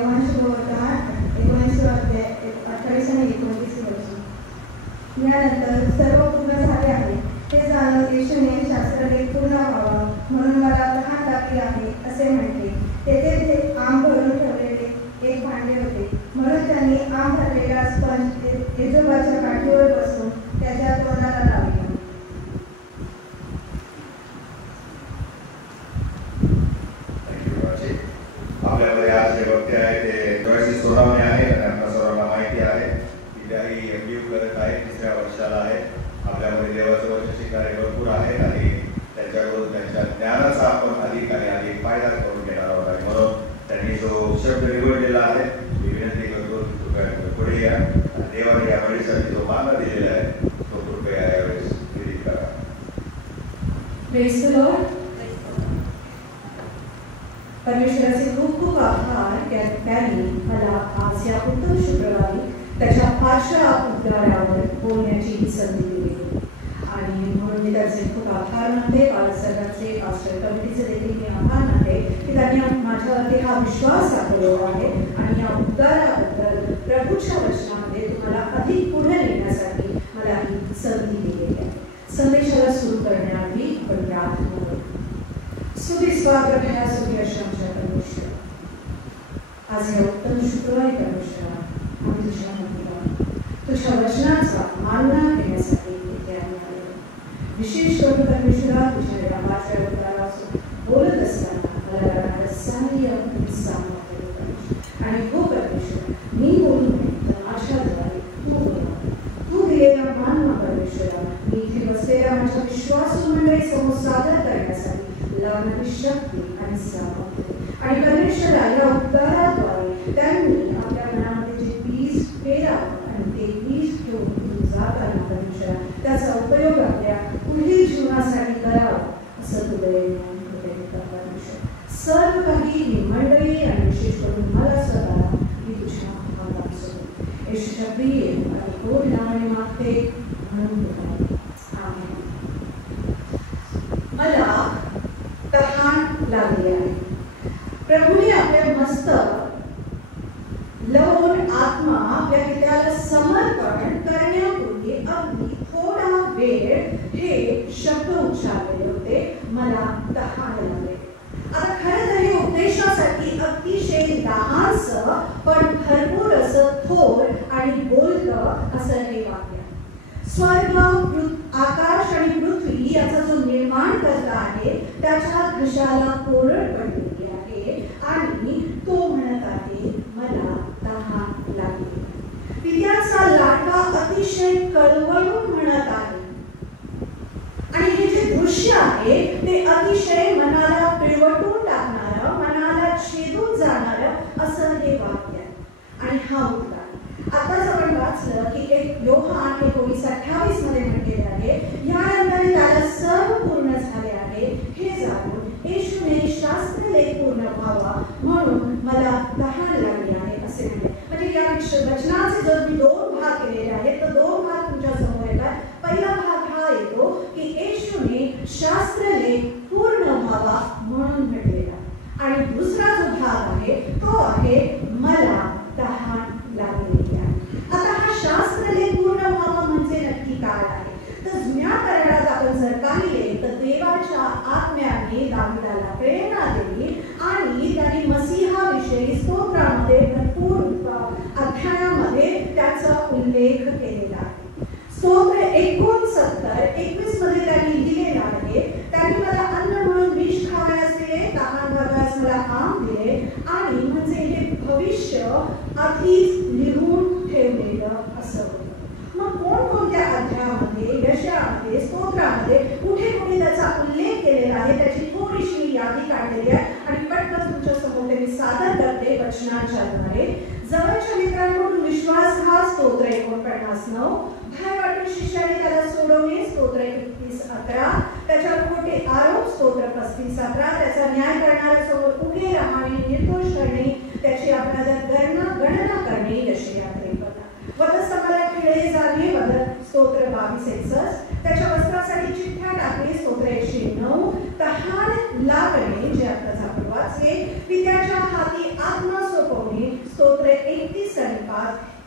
देवांशुभवर्तमान 1928 आणि 29 वर्षी. यानंतर सर्व पूर्ण झाले आहे हे जाणून येशूने शास्त्रलेख पूर्ण व्हावा म्हणून मला लहान लागले आहे असे म्हटले. तेथे ते आंब भरून ठेवलेले एक भांडे होते, म्हणून त्यांनी आंब भरलेला स्पंज येजोबाच्या काठीवर बसून त्याच्या तोंडाला लावला. आपल्यामध्ये आज जे वक्ते आहे ते जॉयसी सोनावणे आहे आणि आपल्या सर्वांना माहिती आहे की त्याही MBA करत आहे, 3ऱ्या वर्षाला आहे. आपल्यामध्ये देवाचं वचन शिकणारे भरपूर आहेत आणि त्यांच्याकडून त्यांच्या ज्ञानाचा आपण अधिक आणि अधिक फायदा करून घेणार आहोत. आणि म्हणून त्यांनी जो शब्द निवडलेला आहे मी विनंती करतो पुढे या. देवाने या वेळेसाठी जो मानला दिलेला आहे तो कृपया यावेळेस विधित करा. Praise the Lord. परमेश्वराचे खूप खूप आभार त्यांनी मला आज या उत्तम शुक्रवारी त्याच्या फारशा उद्गारावर बोलण्याची संधी दिली आणि म्हणून मी त्याचे खूप आभार मानते. सरकारचे पास्टर कमिटीचे देखील मी आभार मानते की त्यांनी माझ्यावरती हा विश्वास दाखवलेला आहे आणि या उद्गाराबद्दल प्रभूच्या वचनामध्ये तुम्हाला अधिक पुढे नेण्यासाठी मला ही संधी दिलेली आहे. संदेशाला सुरू करण्याआधी आपण प्रार्थना करू. सुविस्वागत भया सुखी आमच्या परमेश्वर, आज या उत्तम शुक्रवारी परमेश्वरा आम्ही तुझ्या मंदिरात तुझ्या वचनाचा मानना घेण्यासाठी इथे आम्ही आलो. विशेष करून परमेश्वरा तुझ्या रामाच्या उद्गारापासून बोलत असताना मला लागणारं सहाय्य आणि हो परमेश्वर मी बोलू नये तर माझ्याद्वारे तू बोला. तू दिलेला मानना परमेश्वरा मी इथे बसलेल्या माझ्या विश्वासू मंडळी समोर सादर करण्यासाठी लावणारी शक्ती आणि सामर्थ्य आणि परमेश्वरा या उद्गाराद्वारे त्यांनी आपल्या मनामध्ये जे बीज पेरावं आणि ते बीज घेऊन जाताना परमेश्वरा त्याचा उपयोग आपल्या पुढील जीवनासाठी करावा असं तुला परमेश्वर. सर्व काही ही मंडळी आणि विशेष करून मला स्वतःला मी तुझ्या हातात सोडून येशूच्या प्रिय आणि गोड नावाने मागते म्हणून आमेन. मला तहान लागली आहे. प्रभूने आपले मस्तक लावून आत्मा आपल्या हृदयाला समर्पण करण्यापूर्वी अगदी थोडा वेळ हे शब्द उच्चारलेले होते, मला तहान लागले. आता खरं तर हे उपदेशासाठी अतिशय लहानसं पण भरपूर असं थोर आणि बोलकं असं हे वाक्य. स्वर्ग, आकाश आणि पृथ्वी याचा जो निर्माण करता आहे त्याच्या घशाला कोरड पडलेली आहे आणि तो म्हणत आहे मला तहान लागली. पित्याचा लाडका अतिशय कळवळून म्हणत आहे आणि हे जे दृश्य आहे ते अतिशय मनाला पिळवटून टाकणारं, मनाला छेदून जाणारं असं हे वाक्य आहे. आणि हा उद्गार आताच आपण वाचलं की एक योहान 19:28 मध्ये म्हटलेले आहे, यानंतर त्याला सर्व पूर्ण झाले आहे हे जाणून येशूने शास्त्रलेख पूर्ण व्हावा म्हणून मला तहान लागली आहे असे म्हटले. म्हणजे या वचनाचे जर मी 2 भाग केलेले आहेत तर 2 भाग तुमच्या समोर येतात. पहिला भाग हा येतो की येशूने शास्त्रलेख पूर्ण व्हावा म्हणून म्हटलेला आणि दुसरा जो भाग आहे तो आहे मला तहान लागलेली आहे. आता हा शास्त्रलेख पूर्ण व्हावा म्हणजे नक्की काय आहे तर जुन्या करारात आपण जर पाहिले तर देवाच्या आत्म्याने दाविदाला प्रेरणा दिली आणि त्यांनी मसीहाविषयी स्तोत्रामध्ये भरपूर अध्यायामध्ये त्याचा उल्लेख केलेला आहे. स्तोत्र 69:21 मध्ये त्यांनी लिहिलेला आहे, त्यांनी मला अन्न म्हणून विष खावयास दिले, तहान भागयास मला आम दिले आणि म्हणजे हे भविष्य आधीच लिहून ठेवलेलं असं होतं. मग कोणकोणत्या अध्यायामध्ये, यशामध्ये, स्तोत्रामध्ये कुठे कुठे त्याचा उल्लेख केलेला आहे त्याची थोडीशी यादी काढलेली आहे आणि पटकन तुमच्या समोर मी सादर करते वचनाच्याद्वारे. जवळच्या मित्रांकडून विश्वासघात स्तोत्र 49:9, भय वाटून शिष्याने त्याला सोडवणे स्तोत्र 31:11, त्याच्यावर खोटे आरोप स्तोत्र 35:11, त्याचा न्याय करणाऱ्यासमोर उभे राहणे, निर्दोष करणे, त्याची अपराधात गणना करणे यशया 53, वधस्तंभाला खिळे जाणे स्तोत्र 22:61, त्याच्या वस्त्रासाठी चिठ्ठ्या टाकणे स्तोत्र 109, तहान लागणे जे आताच आपण वाचले, पित्याच्या हाती आत्मा सोपवणे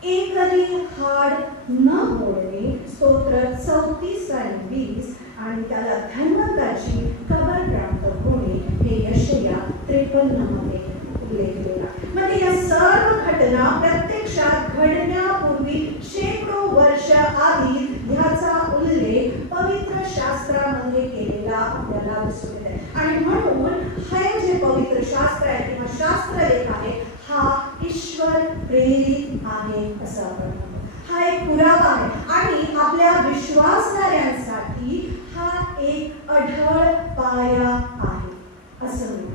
एकही हाड न मोडणे, स्तोत्र 34 आणि 20, आणि त्याला धन्वंताची कबर प्राप्त होणे, हे यशया 53 मध्ये उल्लेखलेला. म्हणजे या सर्व घटना प्रत्यक्षात घडण्यापूर्वी शेकडो वर्ष आधी ह्याचा उल्लेख पवित्र शास्त्रामध्ये केलेला आपल्याला दिसून येते. आणि म्हणून हे जे पवित्र शास्त्र आहे किंवा शास्त्रलेख आहे, हा ईश्वर प्रेरित आहे असं आपण म्हणतो. हा एक पुरावा आहे आणि आपल्या विश्वासणाऱ्यांसाठी हा एक अढळ पाया आहे असं म्हणतो.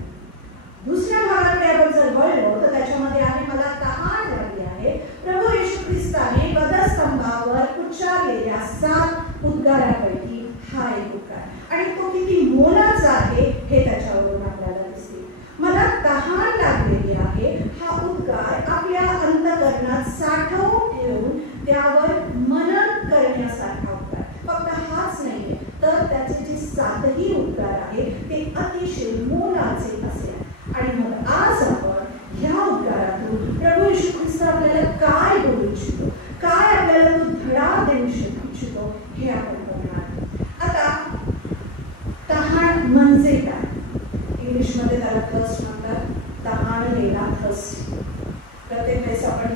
दुसऱ्या भागाकडे आपण जर वळलो तर त्याच्यामध्ये आहे, मला तहान लागली आहे. प्रभू येशू ख्रिस्ताने वधस्तंभावर उच्चारलेल्या 7 उद्गारापैकी हा एक उद्गार, आणि तो किती मोलाचा आहे हे त्याच्यावरून आपल्याला दिसते. मला तहान लागलेली आहे हा उद्गार आपल्या अंतःकरणात साठवून ठेवून त्यावर मनन करण्यासारखा उद्गार. फक्त हाच नाहीये, तर त्याचे जे 7ही उद्गार आहेत ते अतिशय मोलाचे असेल. आणि मग आज आपण ह्या उद्गारातून प्रभू येशू ख्रिस्त आपल्याला काय बोलू इच्छितो, काय आपल्याला तो धडा देऊ इच्छितो हे आपण बघणार. आता तहान म्हणजे काय? इंग्लिशमध्ये त्याला थर्स्ट म्हणतात. तहानलेला थर्स्ट. प्रत्येक वेळेस आपण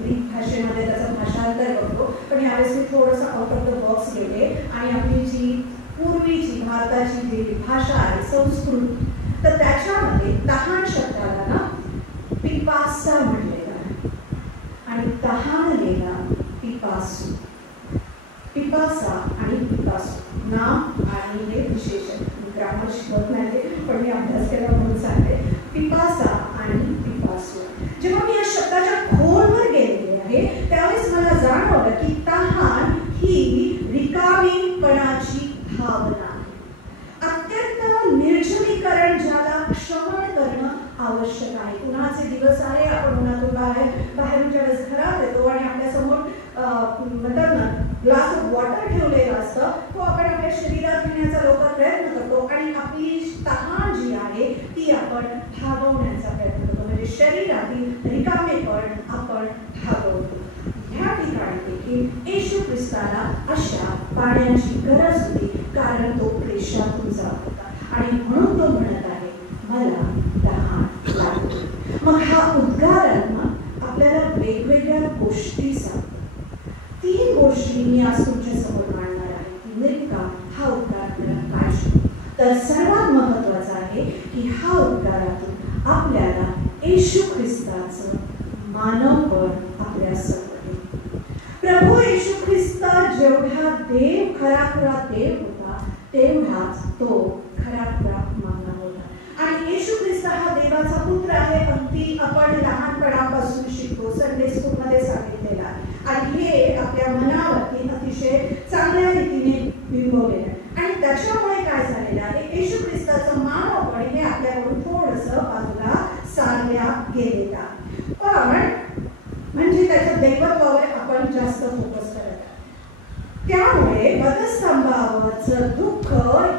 ग्रीक भाषेमध्ये त्याचं भाषांतर करतो, पण यावेळेस मी थोडंसं आउट ऑफ द बॉक्स गेले आणि आपली जी पूर्वीची भारताची जी भाषा आहे संस्कृत, तर त्याच्यामध्ये तहान शब्दाला ना पिपासा म्हणलेला आहे आणि तहानलेला पिपासू. पिपासा आणि पिपासू नाम आणि हे विशेषण. ग्रामर शिकवत नाही पण मी अभ्यास केला म्हणून सांगते. पिपासा आणि पिपासू. जेव्हा मी या शब्दाच्या खोलवर गेलेले आहे त्यावेळेस मला जाणवलं की तहान ही रिकामीपणाची भावना आहे. अत्यंत निर्जलीकरण, ज्याला क्षमण करणं आवश्यक आहे. उन्हाचे दिवस आहे, आपण उन्हातून बाहेरून ज्यावेळेस घरात येतो आणि आपल्या समोर म्हणतात ना ग्लास ऑफ वॉटर ठेवलेला असतं, तो आपण आपल्या शरीरात घेण्याचा लवकर प्रयत्न करतो आणि आपली तहान जी आहे ती आपण भागवण्याचा प्रयत्न करतो. म्हणजे शरीरातील रिकामेपण आपण भागवतो. ह्या ठिकाणी देखील येशू ख्रिस्ताला अशा पाण्याची गरज होती, कारण तो क्लेशातून जात होता आणि म्हणून तो म्हणत आहे, मला तहान लागते. मग हा उद्गारांना आपल्याला वेगवेगळ्या गोष्टी सांगतो. 3 गोष्टी मी आज तुमच्या समोर मांडणार आहे की नेमका हा उद्गार आपल्याला काय शिकवतो. तर सर्वात महत्वाचा आहे की हा उद्गारातून आपल्याला येशू ख्रिस्ताचं मानवपण आपल्या समोर येतं. प्रभू येशू ख्रिस्त जेवढा देव, खरा देव होता, तेवढाच तो खरा मानव होता. आणि येशू ख्रिस्त हा देवाचा पुत्र आहे. अगदी आपण लहानपणापासून शिकतो, संडे स्कूलमध्ये सांगितलेला आहे. आणि हे आपल्या मनावरती अतिशय चांगल्या रीतीने बिंबवलेलं आहे. आणि त्याच्यामुळे काय झालेलं आहे, येशू ख्रिस्ताचं मानवपण हे आपल्याकडून थोडंसं बाजूला सारल्या गेलेलं आहे. पण म्हणजे त्याच्या दैवत्वावर आपण जास्त फोकस करत आहे. त्यामुळे वधस्तंभावरचं दुःख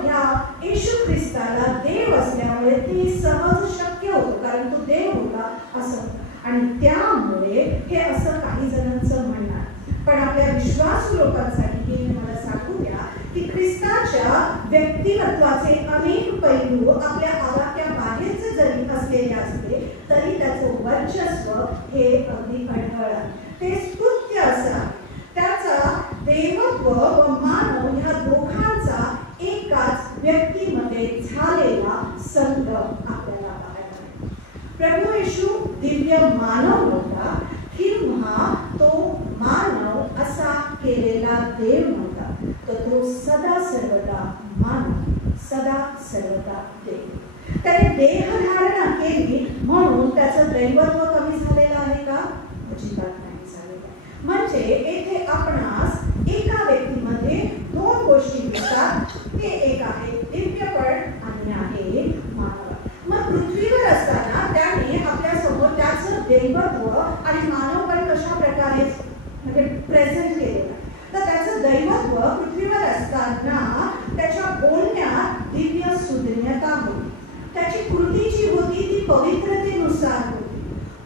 ह्या येशू ख्रिस्ताला देव असल्यामुळे ते सहज शक्य होतं, कारण तो देव होता असं. आणि त्यामुळे हे असं काही जणांचं म्हणणार. पण आपल्या विश्वासू लोकांसाठी हे मला सांगू द्या की ख्रिस्ताच्या व्यक्तिमत्वाचे अनेक पैलू आपल्या आवाक्याबाहेरचे जरी असलेले असले तरी त्याचं वर्चस्व हे अगदी अढळ आहे. ते स्तुत्य असं, त्याचा देवत्व व मानव ह्या दोघांचा एकाच व्यक्तीमध्ये झालेला संगम आपल्याला पाहायला मिळतो. प्रभू येशू दिव्य मानव होता किंवा तो मानव असा केलेला देव नव्हता, तर तो सदा सर्वदा मानव, सदा सर्वदा देव. त्याने देहधारणा केली म्हणून त्याचं दैवत्व कमी झालेलं आहे का? अजिबात नाही झालेलं आहे. म्हणजे येथे आपणास एका व्यक्तीमध्ये 2 गोष्टी दिसतात. ते एक आहे दिव्यपण आणि आहे मानव. मग पृथ्वीवर असताना त्याने आपल्या समोर त्याचं दैवत्व आणि मानवपण कशा प्रकारे म्हणजे प्रेझेंट केलेलं. तर त्याचं दैवत्व पृथ्वीवर असताना त्याच्या बोलण्यात दिव्य सुज्ञता होती. त्याची कृती जी होती ती पवित्रतेनुसार होती.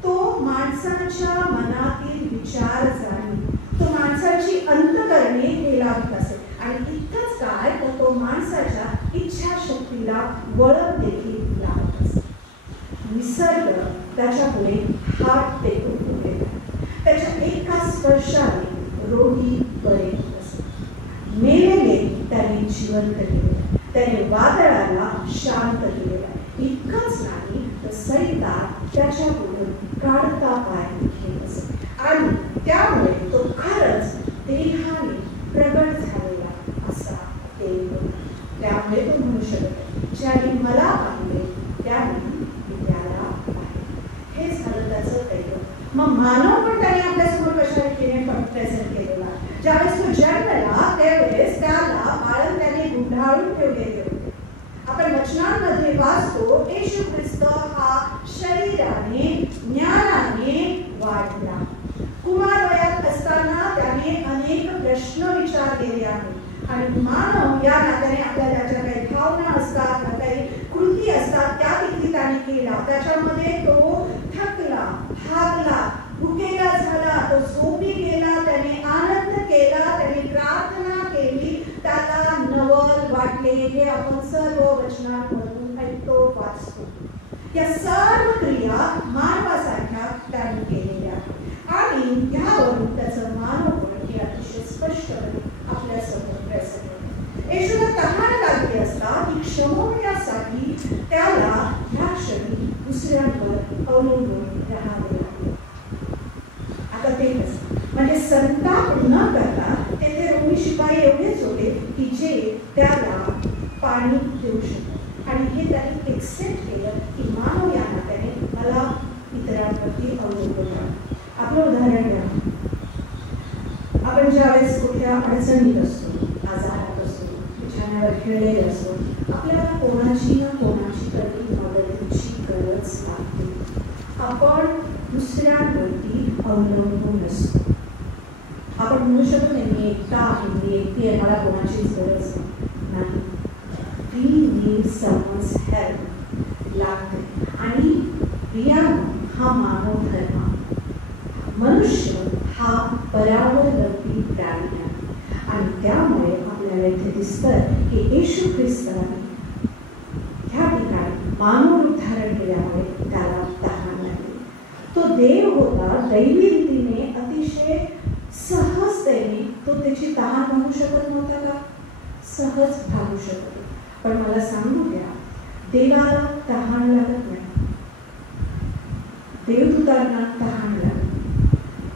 तो माणसाच्या मनातील विचार जाणीव, तो माणसाची अंतःकरणे हेलावत असे. आणि इतकंच काय तर तो माणसाच्या इच्छाशक्तीला वळण देखील लावत असे. निसर्ग त्याच्या पुढे हात टेकून उभे राहतो. त्याच्या एका स्पर्शाने रोगी बरे होत असत. मेलेले त्याने जिवंत केले, त्याने वादळाला शांत केलेला. इतकंच नाही तर सैतान त्याच्या पुढे काढता पाय घेत असत. आणि त्यामुळे तो खरंच देहाने प्रगट झालेला असा देव. त्यामुळे तो म्हणू शकतो, ज्याने मला पाहिले त्याने त्याला पाहिले. हे झालं त्याचं दैव. मग मानव पण त्याने आपल्यासमोर कशा रीतीने प्रेझेंट केलेला. ज्यावेळेस तो जन्मला त्यावेळेस त्याला बाळन त्याने गुंडाळून ठेवलेले होते. आपण वचनांमध्ये वाचतो, येशू ख्रिस्त हा शरीराने ज्ञानाने वाढला. कुमार वयात असताना त्याने अनेक प्रश्न विचारलेले आहेत. आणि मानव या नात्याने आपल्याला ज्या काही भावना असतात, काही कृती असतात, त्या देखील त्याने केला. त्याच्यामध्ये तो थकला, हागला, भुकेला झाला, तो झोपी गेला, त्याने आनंद केला, त्याने प्रार्थना केली, त्याला नवल वाटले. हे आपण सर्व वचनांमधून ऐकतो, वाचतो. या सर्व क्रिया मानवासारख्या त्याने केलेल्या. आणि ह्यावरून त्याचं मानवपण हे अतिशय स्पष्टपणे आपल्या समोर प्रेझेंट होते. येशूला तहान लागली असता ती क्षमवण्यासाठी त्याला ह्या क्षणी दुसऱ्यांवर अवलंबून राहावे लागले. आता ते कसं, म्हणजे संताप न करता तेथे रोमी शिपाई एवढेच होते की जे त्याला पाणी देऊ शकतात. आणि हे त्यांनी एक्सेप्ट केलं की मानव या नात्याने मला इतरांवरती अवलंबून राहा. आपलं उदाहरण घ्या. आपण ज्यावेळेस कुठल्या अडचणीत असतो, आजारात असतो, बिछाण्यावर खेळलेले असतो, आपल्याला कोणाची ना कोणाची तरी मदतीची गरज लागते. आपण दुसऱ्यांवरती अवलंबून असतो. आपण म्हणू शकतो नाही मी एकटा आहे, मी एकटी आहे, मला कोणाचीच गरज नाही. वी नीड समवन्स हेल्प लागते. आणि प्रियानो, हा मानव धर्म. मनुष्य हा परावलंबी प्राणी आहे. आणि त्यामुळे आपल्याला इथे दिसतं की येशू ख्रिस्ताने ह्या ठिकाणी मानव रूप धारण केल्यामुळे त्याला तहान लागली. तो देव होता, दैवी रीतीने अतिशय सहजतेने तो त्याची तहान भागू शकत नव्हता का? सहज भागू शकत. पण मला सांगू द्या, देवाला तहान लागत नाही. देवदूतांना तहान लागत.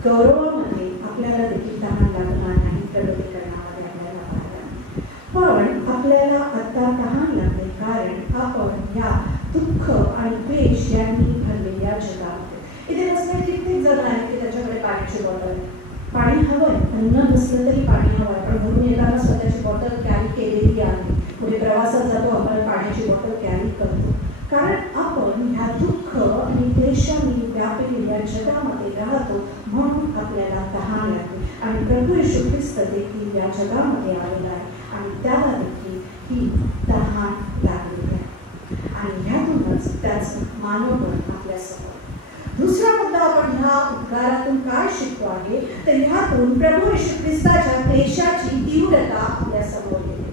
गौरवामध्ये आपल्याला देखील तहान लागणार नाही, प्रगतीकरणामध्ये आपल्याला पाहायला. पण आपल्याला आता तहान लागते कारण आपण या दुःख आणि द्वेष यांनी भरलेल्या जगामध्ये. इथे बसले कित्येक जण आहेत की त्याच्याकडे पाण्याची बॉटल आहे. पाणी हवंय, अन्न नसलं तरी पाणी हवंय, पण घरून येताना स्वतःची बॉटल कॅरी केलेली आहे. पुढे प्रवासात जातो, आपण पाण्याची बॉटल कॅरी करतो. कारण आपण ह्या दुःख आणि क्लेशांनी व्यापलेल्या जगामध्ये राहतो, म्हणून आपल्याला तहान लागते. आणि प्रभू येशू ख्रिस्त देखील या जगामध्ये आलेला आहे आणि त्याला देखील ही तहान लागलेली आहे. आणि ह्यातूनच त्याचं मानवपण आपल्यासमोर. दुसरा मुद्दा आपण ह्या उद्गारातून काय शिकतो आहे तर ह्यातून प्रभू येशू ख्रिस्ताच्या क्लेशाची तीव्रता आपल्यासमोर येते.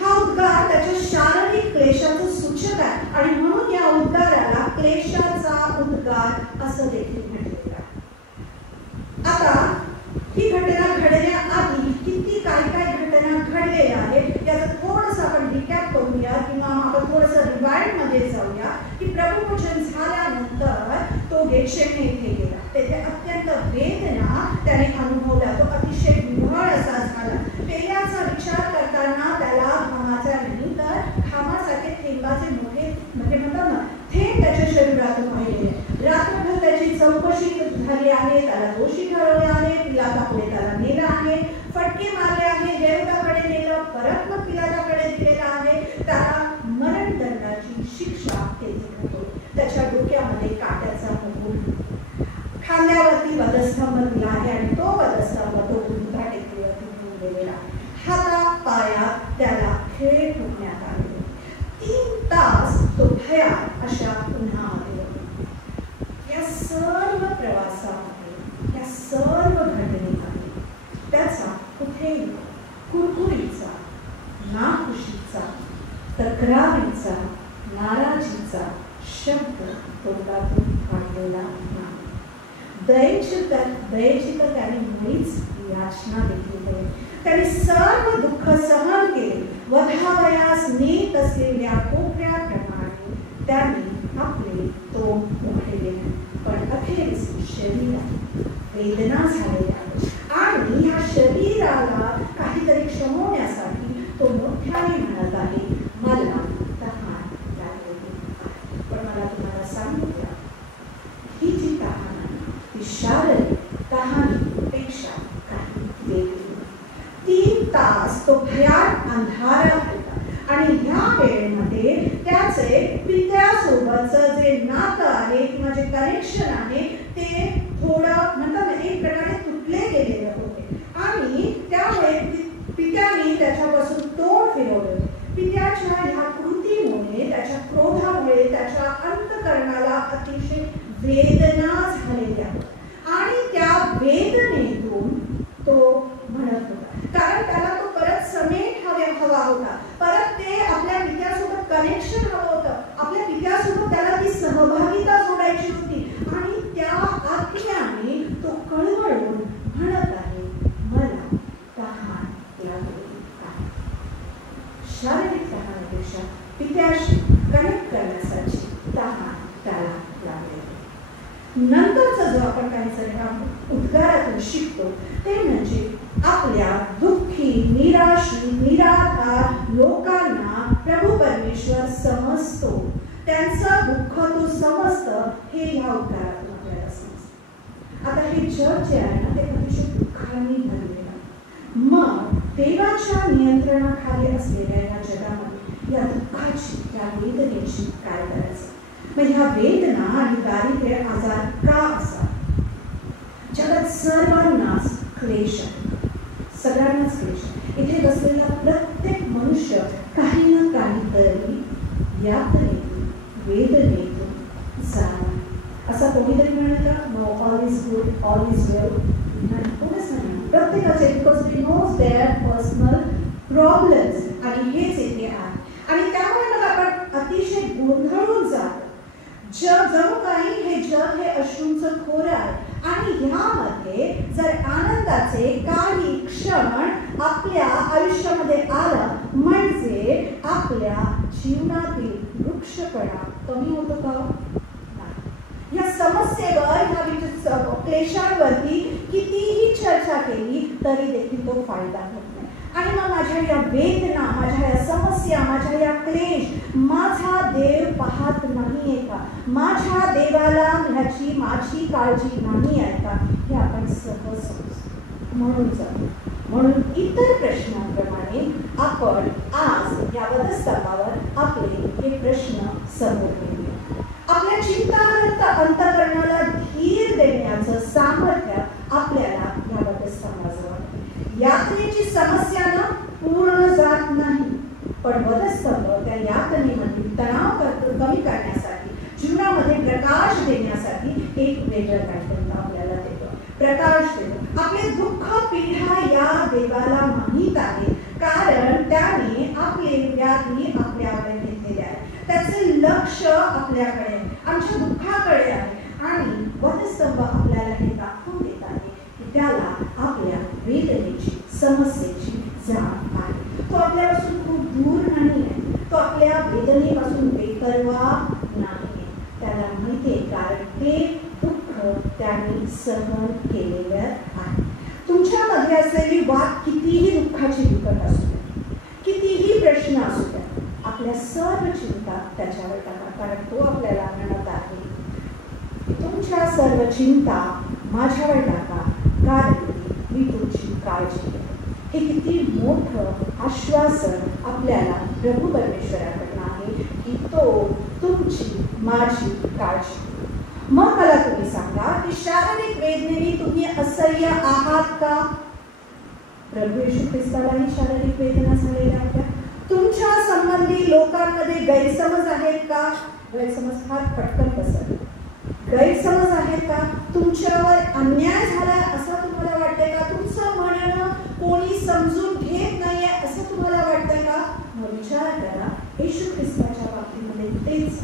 हा उद्गार त्याच्या शारीरिक क्लेशाचं सूचक आहे आणि म्हणून या उद्गाराला क्लेशाचा उद्गार असं देखील म्हटलेलं आहे. आता ही घटना घडण्याआधी किती काय घटना घडलेल्या आहेत याचं थोडंसं आपण रिकॅप करूया किंवा आपण थोडंसं रिवाइंडमध्ये जाऊया की प्रभुवचन झाल्यानंतर तो गेतशेमने येथे गेला. तेथे अत्यंत वेदना त्याने अनुभवला. तो अतिशय विव्हळ असा झाला. पेयाचा विचार करताना त्याला घामाचा नाही तर घामासारखे थेंबाचे मोठे म्हणजे म्हणतात ना थेंब त्याच्या शरीरातून वाहिले. रात्रभर त्याची चौकशी झाली आहे, त्याला दोषी ठरवले आहे, पिलातापुढे त्याला नेलं आहे, फटके मारले आहे, देवताकडे नेलं, परत मग पिलाताकडे दिलेलं आहे. त्याला मरणदंडाची शिक्षा तेथे होते. त्याच्या डोक्यामध्ये काट्याचा मुकुट, खांद्यावरती वधस्तंभ दिला आहे आणि तो वधस्तंभ तो उंचा टेकडीवरती घेऊन गेलेला आहे. हाता पायात त्याला खेळ फुटण्यात आले. 3 तास तो भयान अशा उन्हामध्ये होता. या सर्व प्रवासामध्ये, या सर्व याचना देखील केली. त्यांनी सर्व दुःख सहन केले. वधावयास नेत असलेल्या कोपऱ्याप्रमाणे त्यांनी आपले तोंड उघडले. पण अखेरीस शरीरात वेदना झालेल्या आणि ह्या शरीराला काहीतरी क्षमवण्यासाठी तो मोठ्याने म्हणत आहे, मला तहान लागलेली आहे. पण मला तुम्हाला सांगितलं, ही जी तहान आहे ती शारीरिक तहानीपेक्षा काही वेगळी. 3 तास तो भयान अंधारात होता आणि ह्या वेळेमध्ये त्याचे पित्यासोबतचं जे नातं आहे किंवा जे कनेक्शन आहे ते थोडं म्हणतात एक प्रकारे तुटले गेलेले होते आणि त्यामुळे पित्याने त्याच्यापासून तोंड फिरवलं. पित्याच्या ह्या कृतीमुळे, त्याच्या क्रोधामुळे त्याच्या अंतःकरणाला अतिशय वेदना झालेल्या आणि त्या वेदनेतून तो म्हणत होता. कारण त्याला तो परत समेट हवा होता, परत ते आपल्या पित्यासोबत कनेक्शन हवं होतं, आपल्या पित्यासोबत त्याला ती सहभागिता जोडायची होती आणि त्या आत्म्याने तो कळवळून म्हणत आहे, मला तहान लागलेली आहे. शारीरिक तहानपेक्षा पित्याशी कनेक्ट करण्यासाठी तहान त्याला लागलेली. नंतरचा जो आपण काहीतरी उद्गारातून शिकतो ते म्हणजे आपल्या दुःखी, निराशी, निराधार लोकांना प्रभू परमेश्वर समजतो. त्यांचं दुःख तो समजतं हे ह्या उद्गारातून आपल्याला समजतं. आता हे जग जे आहे ना ते अतिशय दुःखाने भरलेलं आहे. मग देवाच्या नियंत्रणाखाली असलेल्या या जगामध्ये या दुःखाची, या वेदनेची काय करायचं? मग ह्या वेदना आणि दारिद्र्य, आजार का असा? जगात सर्वांनाच क्लेश आहे, सगळ्यांनाच क्लेश आहे. इथे बसलेला प्रत्येक मनुष्य काही ना काहीतरी यातनेतून, वेदनेतून जाणार. असा कोणीतरी म्हणत का no all is good, all is well? कोणच नाही. प्रत्येकाचे, because we knows their personal problems आणि हेच इथे आहे. आणि त्यामुळे मग आपण अतिशय गोंधळून जातो. जणू काही हे जग हे अश्रूंचं खोरं आहे आणि ह्यामध्ये जर आनंदाचे काही क्षण आपल्या आयुष्यामध्ये आलं म्हणजे आपल्या जीवनातील वृक्षपणा कमी होतो का? या समस्येवर, ह्या क्लेशांवरती कितीही चर्चा केली तरी देखील तो फायदा होत नाही. आणि मग माझ्या या वेदना, माझ्या या समस्या, माझ्या या क्लेश माझा देव पाहत नाहीये का? माझ्या देवाला ह्याची माझी काळजी नाही आहे का? हे आपण सहज म्हणून जातो. म्हणून इतर प्रश्नांप्रमाणे आपण आज या वधस्तंभावर आपले हे प्रश्न समोर घेऊया. आपल्या चिंताग्रस्त अंतःकरणाला धीर देण्याचं सामर्थ्य आपल्याला या वधस्तंभाजवळ. यातनेची समस्या ना पूर्ण जात नाही, पण वधस्तंभ त्या यातनेमधील तणाव कमी करण्यासाठी, जीवनामध्ये प्रकाश देण्यासाठी एक वेगळं काहीतरी आपल्याला देतो, प्रकाश देतो. आपले दुःख पीडा या देवाला माहीत आहे, कारण त्याने आपले व्याधी आपल्याकडे घेतलेले आहे. त्याचे लक्ष आपल्याकडे, आमच्या दुःखाकडे आहे आणि वधस्तंभ आपल्याला हे दाखवून देत आहे की त्याला आपल्या वेदनेची, समस्येची जाण आहे. तो आपल्यापासून खूप दूर नाही आहे, तो आपल्या वेदनेपासून बेपरवा नाही. त्याला माहिती आहे, कारण ते दुःख त्याने सहन केलेलं आहे. तुमच्यामध्ये असलेली वाद कितीही दुःखाची बिकट असू द्या, कितीही प्रश्न असू द्या, आपल्या सर्व चिंता त्याच्यावर टाका, कारण तो आपल्याला म्हणत आहे तुमच्या सर्व चिंता माझ्यावर टाका, कारण मी तुमची काळजी घेतो. हे किती मोठं आश्वासन आपल्याला प्रभू परमेश्वराकडून आहे की तो तुमची, माझी काळजी. मग मला तुम्ही सांगा की शारीरिक वेदनेने तुम्ही असह्य आहात का? प्रभू येशू ख्रिस्तालाही शारीरिक वेदना झालेल्या होत्या. तुमच्या संबंधी लोकांमध्ये गैरसमज आहेत का? गैरसमज फार पटकन पसरले. गैरसमज आहेत का? तुमच्यावर अन्याय झालाय असं तुम्हाला वाटतंय का? तुमचं म्हणणं कोणी समजून घेत नाहीये असं तुम्हाला वाटतंय का? मग विचार करा, येशू ख्रिस्ताच्या बाबतीमध्ये तेच,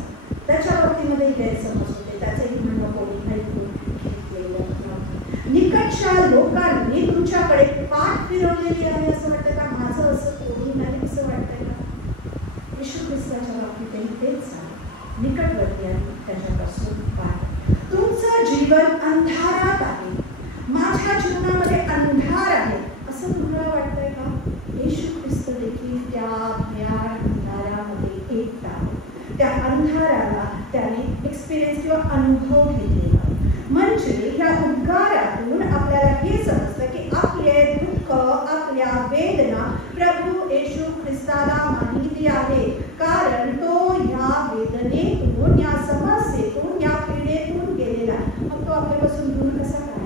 त्याच्या बाबतीमध्ये गैरसमज होते, त्याचंही म्हणणं कोणी ऐकून घेतलेलं नव्हतं. निकटच्या लोकांनी तुमच्याकडे ख्रिस्ताला माहिती आहे, कारण तो या वेदनेतून, या समस्येतून, या पीडेतून गेलेला आहे. मग तो आपल्यापासून दूर कसा काय?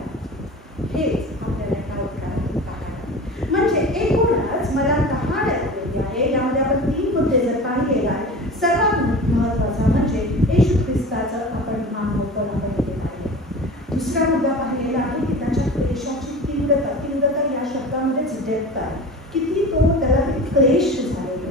हेच आपल्याला ठाऊक आहे. म्हणजे एकूणच मला तहान लागलेली आहे. यामध्ये आपण 3 मुद्दे जर पाहिले आहे. सर्वात महत्त्वाचा म्हणजे येशू ख्रिस्ताचं आपण मानवपण आपण केलं आहे. दुसरा मुद्दा पाहिलेला आहे की त्याच्या क्लेशाची तीव्रता या शब्दामध्येच डेप्थ आहे. किती त्याला क्लेश झालेले,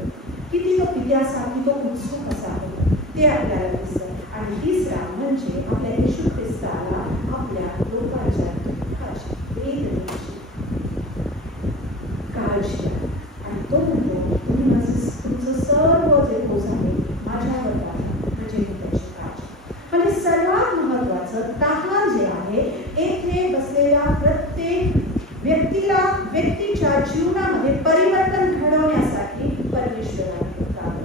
किती तो पित्यासाठी तो उत्सुक असा होता, ते आपल्याला दिसतं. आणि तिसरा म्हणजे आपल्या येशू ख्रिस्ताला आपल्या लोकांच्या दुःखाची, वेदनेची काळजी आहे. आणि तो म्हणतो, तुम्ही तुमचं सर्व जे बोझ आहे माझ्यावर टाका, म्हणजे मी त्याची काळजी. म्हणजे सर्वात महत्त्वाचं तहान जे आहे, येथे बसलेल्या प्रत्येक व्यक्तीच्या जीवनामध्ये परिवर्तन घडवण्यासाठी परमेश्वराने काम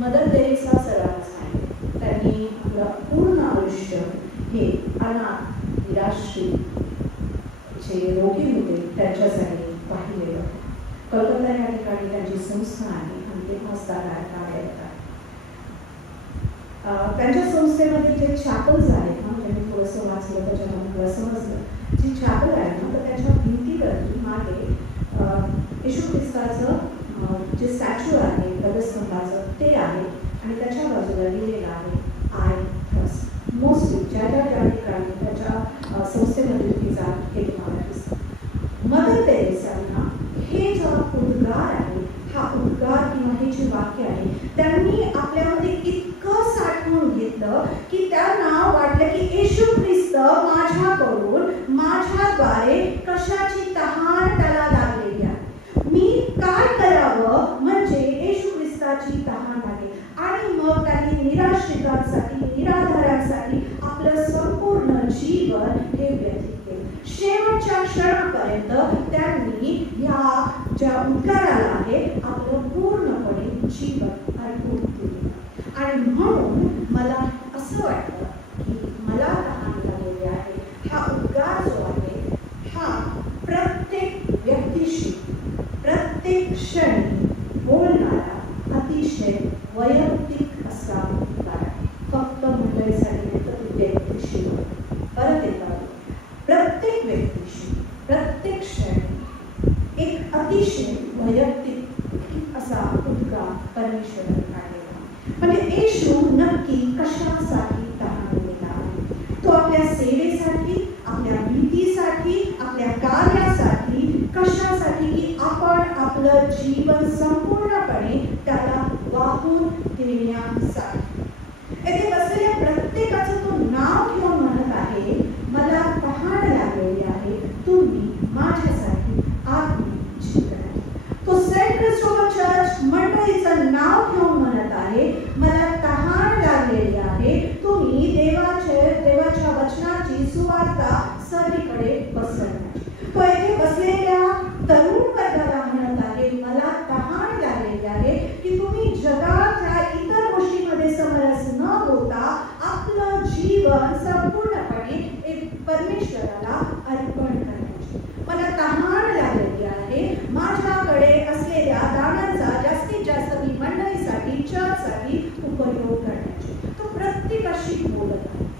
मदर तेरेसा सरांनी सांगितले. त्यांनी आपलं पूर्ण आयुष्य हे अनाथ, निराश्रित जे रोगी होते त्यांच्यासाठी पाहिलेलं. कलकत्ता या ठिकाणी त्यांची संस्था आहे आणि ते कार्य येतात. त्यांच्या संस्थेमध्ये जे चॅपल्स आहेत ना, त्यांनी थोडंसं वाचलं त्याच्यामध्ये मला समजलं. जी चॅपल आहे ना, तर त्याच्या भिंतीवरती मागे येशू ख्रिस्ताचं जे स्टॅच्यू आहे गदस्तंभाचं ते आहे आणि त्याच्या बाजूला लिहिलेलं आहे आय ट्रस्ट. मोस्टली ज्या ठिकाणी त्याच्या संस्थेमध्ये तुम्ही जा हे तुम्हाला दिसतं. मदर तेरेसांना हे जो उद्गार आहे, हा उद्गार किंवा हे जे वाक्य आहे, त्यांनी आपल्यामध्ये इतकं साठवून घेतलं की त्यांना वाटलं की येशू ख्रिस्त माझ्याकडून, माझ्याद्वारे कशाची तहान त्याला लागलेली आहे. मी काय करावं म्हणजे येशू ख्रिस्ताची तहान लागेल. आणि मग त्यांनी निराश्रितांसाठी, निराधारांसाठी आपलं संपूर्ण जीवन हे व्यतीत केलं. शेवटच्या क्षणापर्यंत त्यांनी ह्या ज्या उद्गाराला आहे आपलं पूर्णपणे जीवन अर्पण केलं. आणि म्हणून मला असं वाटतं की मला तहान लागलेली आहे. हा उद्गार जो आहे हा प्रत्येक व्यक्तीशी, प्रत्येक क्षणी बोलणारा अतिशय वैयक्तिक असा उद्गार आहे. फक्त मंडळीसाठी तर व्यक्तीशी परत येतात. प्रत्येक व्यक्तीशी, प्रत्येक क्षणी एक अतिशय वैयक्तिक असा उद्गार परमेश्वराने काढलेला. म्हणजे येशू नक्की कशासाठी तहानलेला आहे? तो आपल्या सेवेसाठी, आपल्या भीतीसाठी, आपल्या कार्यासाठी, कशासाठी की आपण आपलं जीवन संपूर्णपणे त्याला वाहून देण्यासाठी. येथे बसलेल्या प्रत्येकाचं तो नाव घेऊन म्हणत आहे, मला तहान लागलेली आहे, तुम्ही माझ्यासाठी आत्मिक जीवन. तो सेंट क्रिस्टोफर चर्च मंडळीचं नाव घेऊन म्हणत आहे, मला तहान लागलेली आहे, तुम्ही देवाच्या वचनाची सुवार्ता सर्वीकडे पसरवण्याची. तो येथे बसलेल्या तरुण वर्गाला म्हणत आहे, मला तहान लागलेली आहे की तुम्ही जगाच्या इतर गोष्टीमध्ये समरस न होता आपलं जीवन संपूर्णपणे परमेश्वराला अर्पण करण्याची. मला तहान लागलेली आहे, माझ्याकडे असलेल्या दानांचा जास्तीत जास्त मी मंडळीसाठी, चर्चसाठी उपयोग करण्याची. तो प्रत्येकाशी बोलत आहे.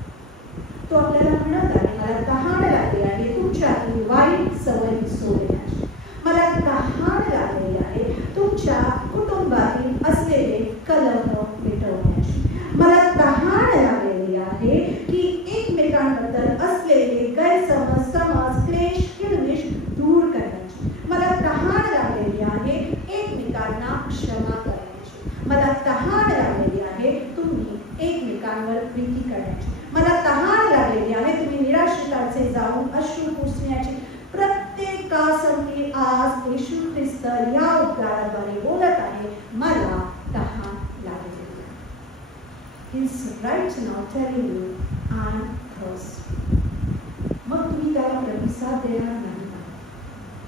तो आपल्याला म्हणत आहे, मला तहान लागली आहे तुमच्यातील वाईट सवयी सोडण्याची. मला तहान लागलेली आहे तुमच्या कुटुंबातील असलेले कलह मिटवण्याची. मला तहान लागलेली आहे की एकमेकांबद्दल असलेले गैरसमज, समज, क्लेश, किळमिश दूर करण्याची. मला तहान लागलेली आहे एकमेकांना क्षमा करण्याची. मला तहान लागलेली आहे तुम्ही एकमेकांवर प्रीती करण्याची. मला तहान लागलेली आहे तुम्ही निराश्रितांचे जाऊन अश्रू पुसण्याची. प्रत्येकासाठी आज येशू ख्रिस्त या उद्गाराद्वारे बोलत आहे, मला तहान लागलेली आहे. He's right now telling you, I'm thirsty. मग तुम्ही त्याला प्रतिसाद देणार नाही का?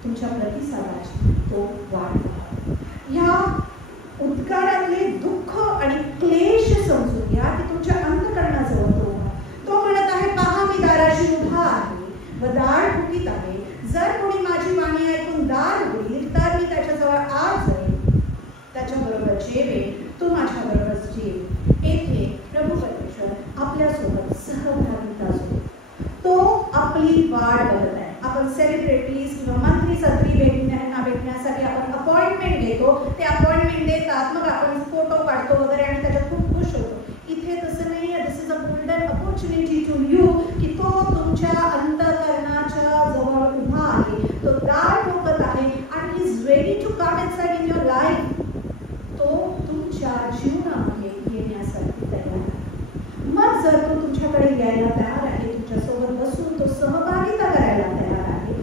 तुमच्या प्रतिसादाची तो वाट पाहतो. ह्या उद्गारातले दुःख आणि क्लेश समजून घ्या की तुमच्या अंतःकरणाजवळ तो म्हणत आहे, पहा मी दाराशी उभा आहे व दार ठोकीत आहे. जर कोणी माझी वाणी ऐकून दार आपली वाट बघत आहे. आपण सेलिब्रिटीज किंवा मंत्री संत्री भेटण्यासाठी आपण अपॉइंटमेंट घेतो. ते अपॉइंटमेंट देतात, मग आपण फोटो काढतो वगैरे आणि त्याच्यात खूप खुश होतो. इथे तसं नाही आहे. This is a golden opportunity to you की तो तुमच्या अंतःकरणाच्या जवळ उभा आहे, तो दार ठोकत आहे आणि he is ready to come inside in your life. तो तुमच्या जीवनामध्ये येण्यासाठी तयार आहे. मग जर तो तुमच्याकडे यायला तयार आहे, तुमच्यासोबत बसून तो सहभागिता करायला तयार आहे,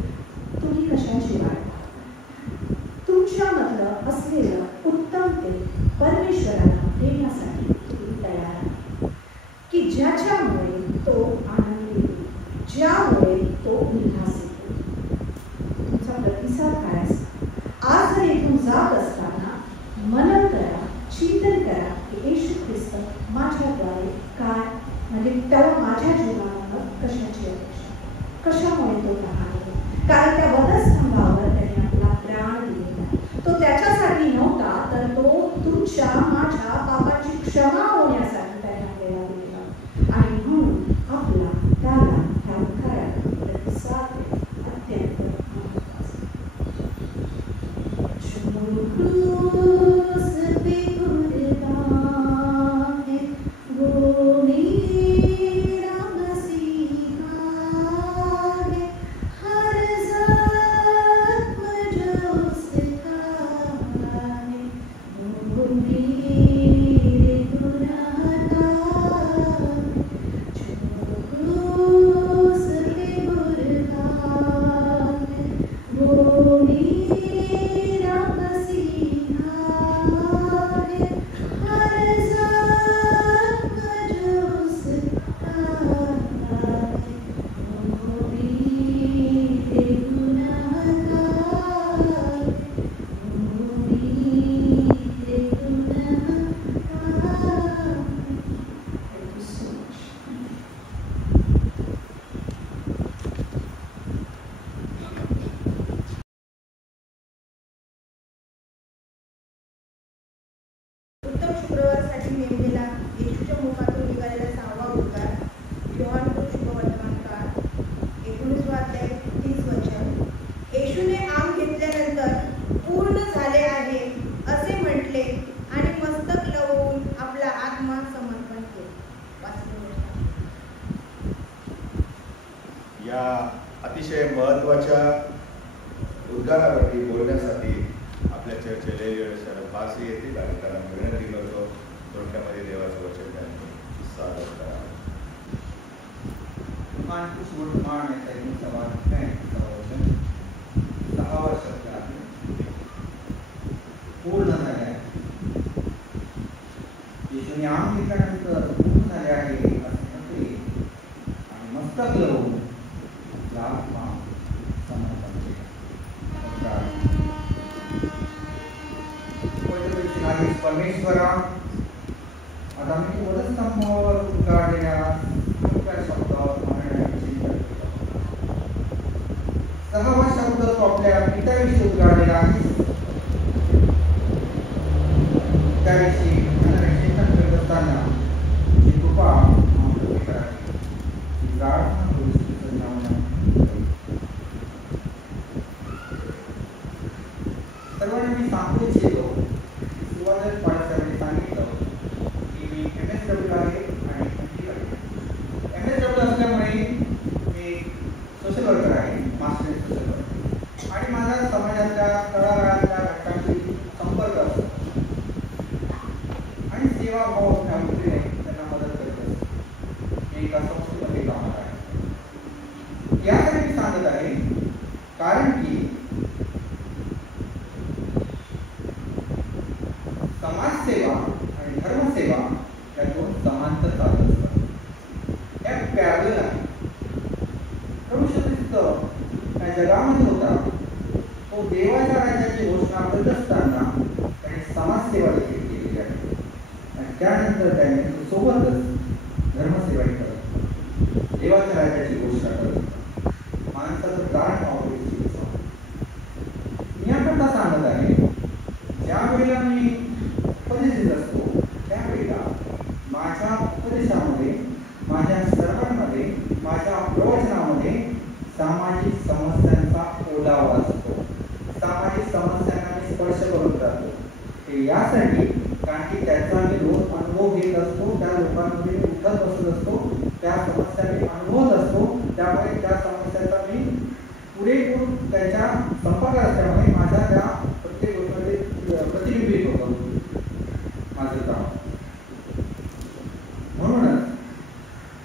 तुम्ही कशाची वाट पाहता? तुमच्यामधलं असलेलं उत्तम ते परमेश्वराला देण्यासाठी तुम्ही तयार आहे की ज्याच्यामुळे तो आनंदी होईल, ज्यामुळे तो उल्हासित होईल. तुमचा प्रतिसाद काय असेल? आज जर इथून जात असताना मनन करा, चिंतन करा की येशू ख्रिस्त माझ्याद्वारे काय, म्हणजे तेव्हा माझ्या जीवनाला कशाची अपेक्षा, कशामुळे तो राहतो. कारण त्या वधस्तंभावर त्याने आपला प्राण दिलेला. तो त्याच्यासाठी नव्हता, तर तो तुमच्या माझ्या पापाची क्षमा होण्यासाठी त्याने आपल्याला दिलेला. आणि म्हणून आपला त्याला ह्या उद्धाराला प्रतिसाद देणं अत्यंत महत्त्वाचं. या अतिशय महत्त्वाच्या उद्गारावरती बोलण्यासाठी आपल्या चर्चेले शरद बासी येतील आणि त्यांना विनंती करतो थोडक्यामध्ये देवाचं वचन त्यांनी सादर करा. पूर्ण झाले आहे. येशूने आम घेतल्यानंतर पूर्ण झाले आहे असे म्हटले आणि मस्तक लावून आपला आत्मा समर्पण केला. परमेश्वरा, आता मी तू वधस्तंभावर उद्गारलेल्या शब्दावर सहावा शब्द तो आपल्या पित्याविषयी उद्गारलेला आहे. त्याविषयी चिंतन करत असताना जी कृपा सर्वांनी मी सांगू इच्छितो, सुरुवातीला पाठासाठी सांगितलं की मी MSW आहे आणि MSW असल्यामुळे मी सोशल वर्कर आहे, मास्टर सोशल वर्कर, आणि माझा समाजातल्या तळागाळातल्या घटकांशी संपर्क असतो आणि सेवाभाव त्यांना मदत करत असतो. मी एका संस्थेमध्ये कामात आहे. यासाठी मी सांगत आहे कारण की समाजसेवा आणि धर्मसेवा या दोन समांतर चालत असतात. या पॅरलल आहे. प्रभू ख्रिस्त या जगामध्ये होता, तो देवाच्या राज्याची घोषणा करत असताना त्याने समाजसेवा देखील केलेली आहे आणि त्यानंतर त्याने सोबतच धर्मसेवाही करत देवाच्या राज्याची घोषणा करत माणसाचं प्राण वापरायची. मी आता सांगत आहे, ज्या वेळेला मी उपदेश असतो त्यावेळेला माझ्या उपदेशामध्ये, माझ्या सर्वांमध्ये, माझ्या प्रवचनामध्ये सामाजिक समस्यांचा ओलावा असतो. सामाजिक समस्यांना मी स्पर्श करून जातो. हे यासाठी कारण की त्याचा मी रोज अनुभव घेत असतो, त्या लोकांमध्ये उठत बसत असतो, त्या समस्या मी अनुभवत असतो. त्यामुळे त्या समस्याचा मी पुरेपूर त्याच्या संपर्कात असल्यामुळे माझ्या त्या प्रत्येक गोष्टीमध्ये प्रतिबिंबित होतं माझं काम. म्हणूनच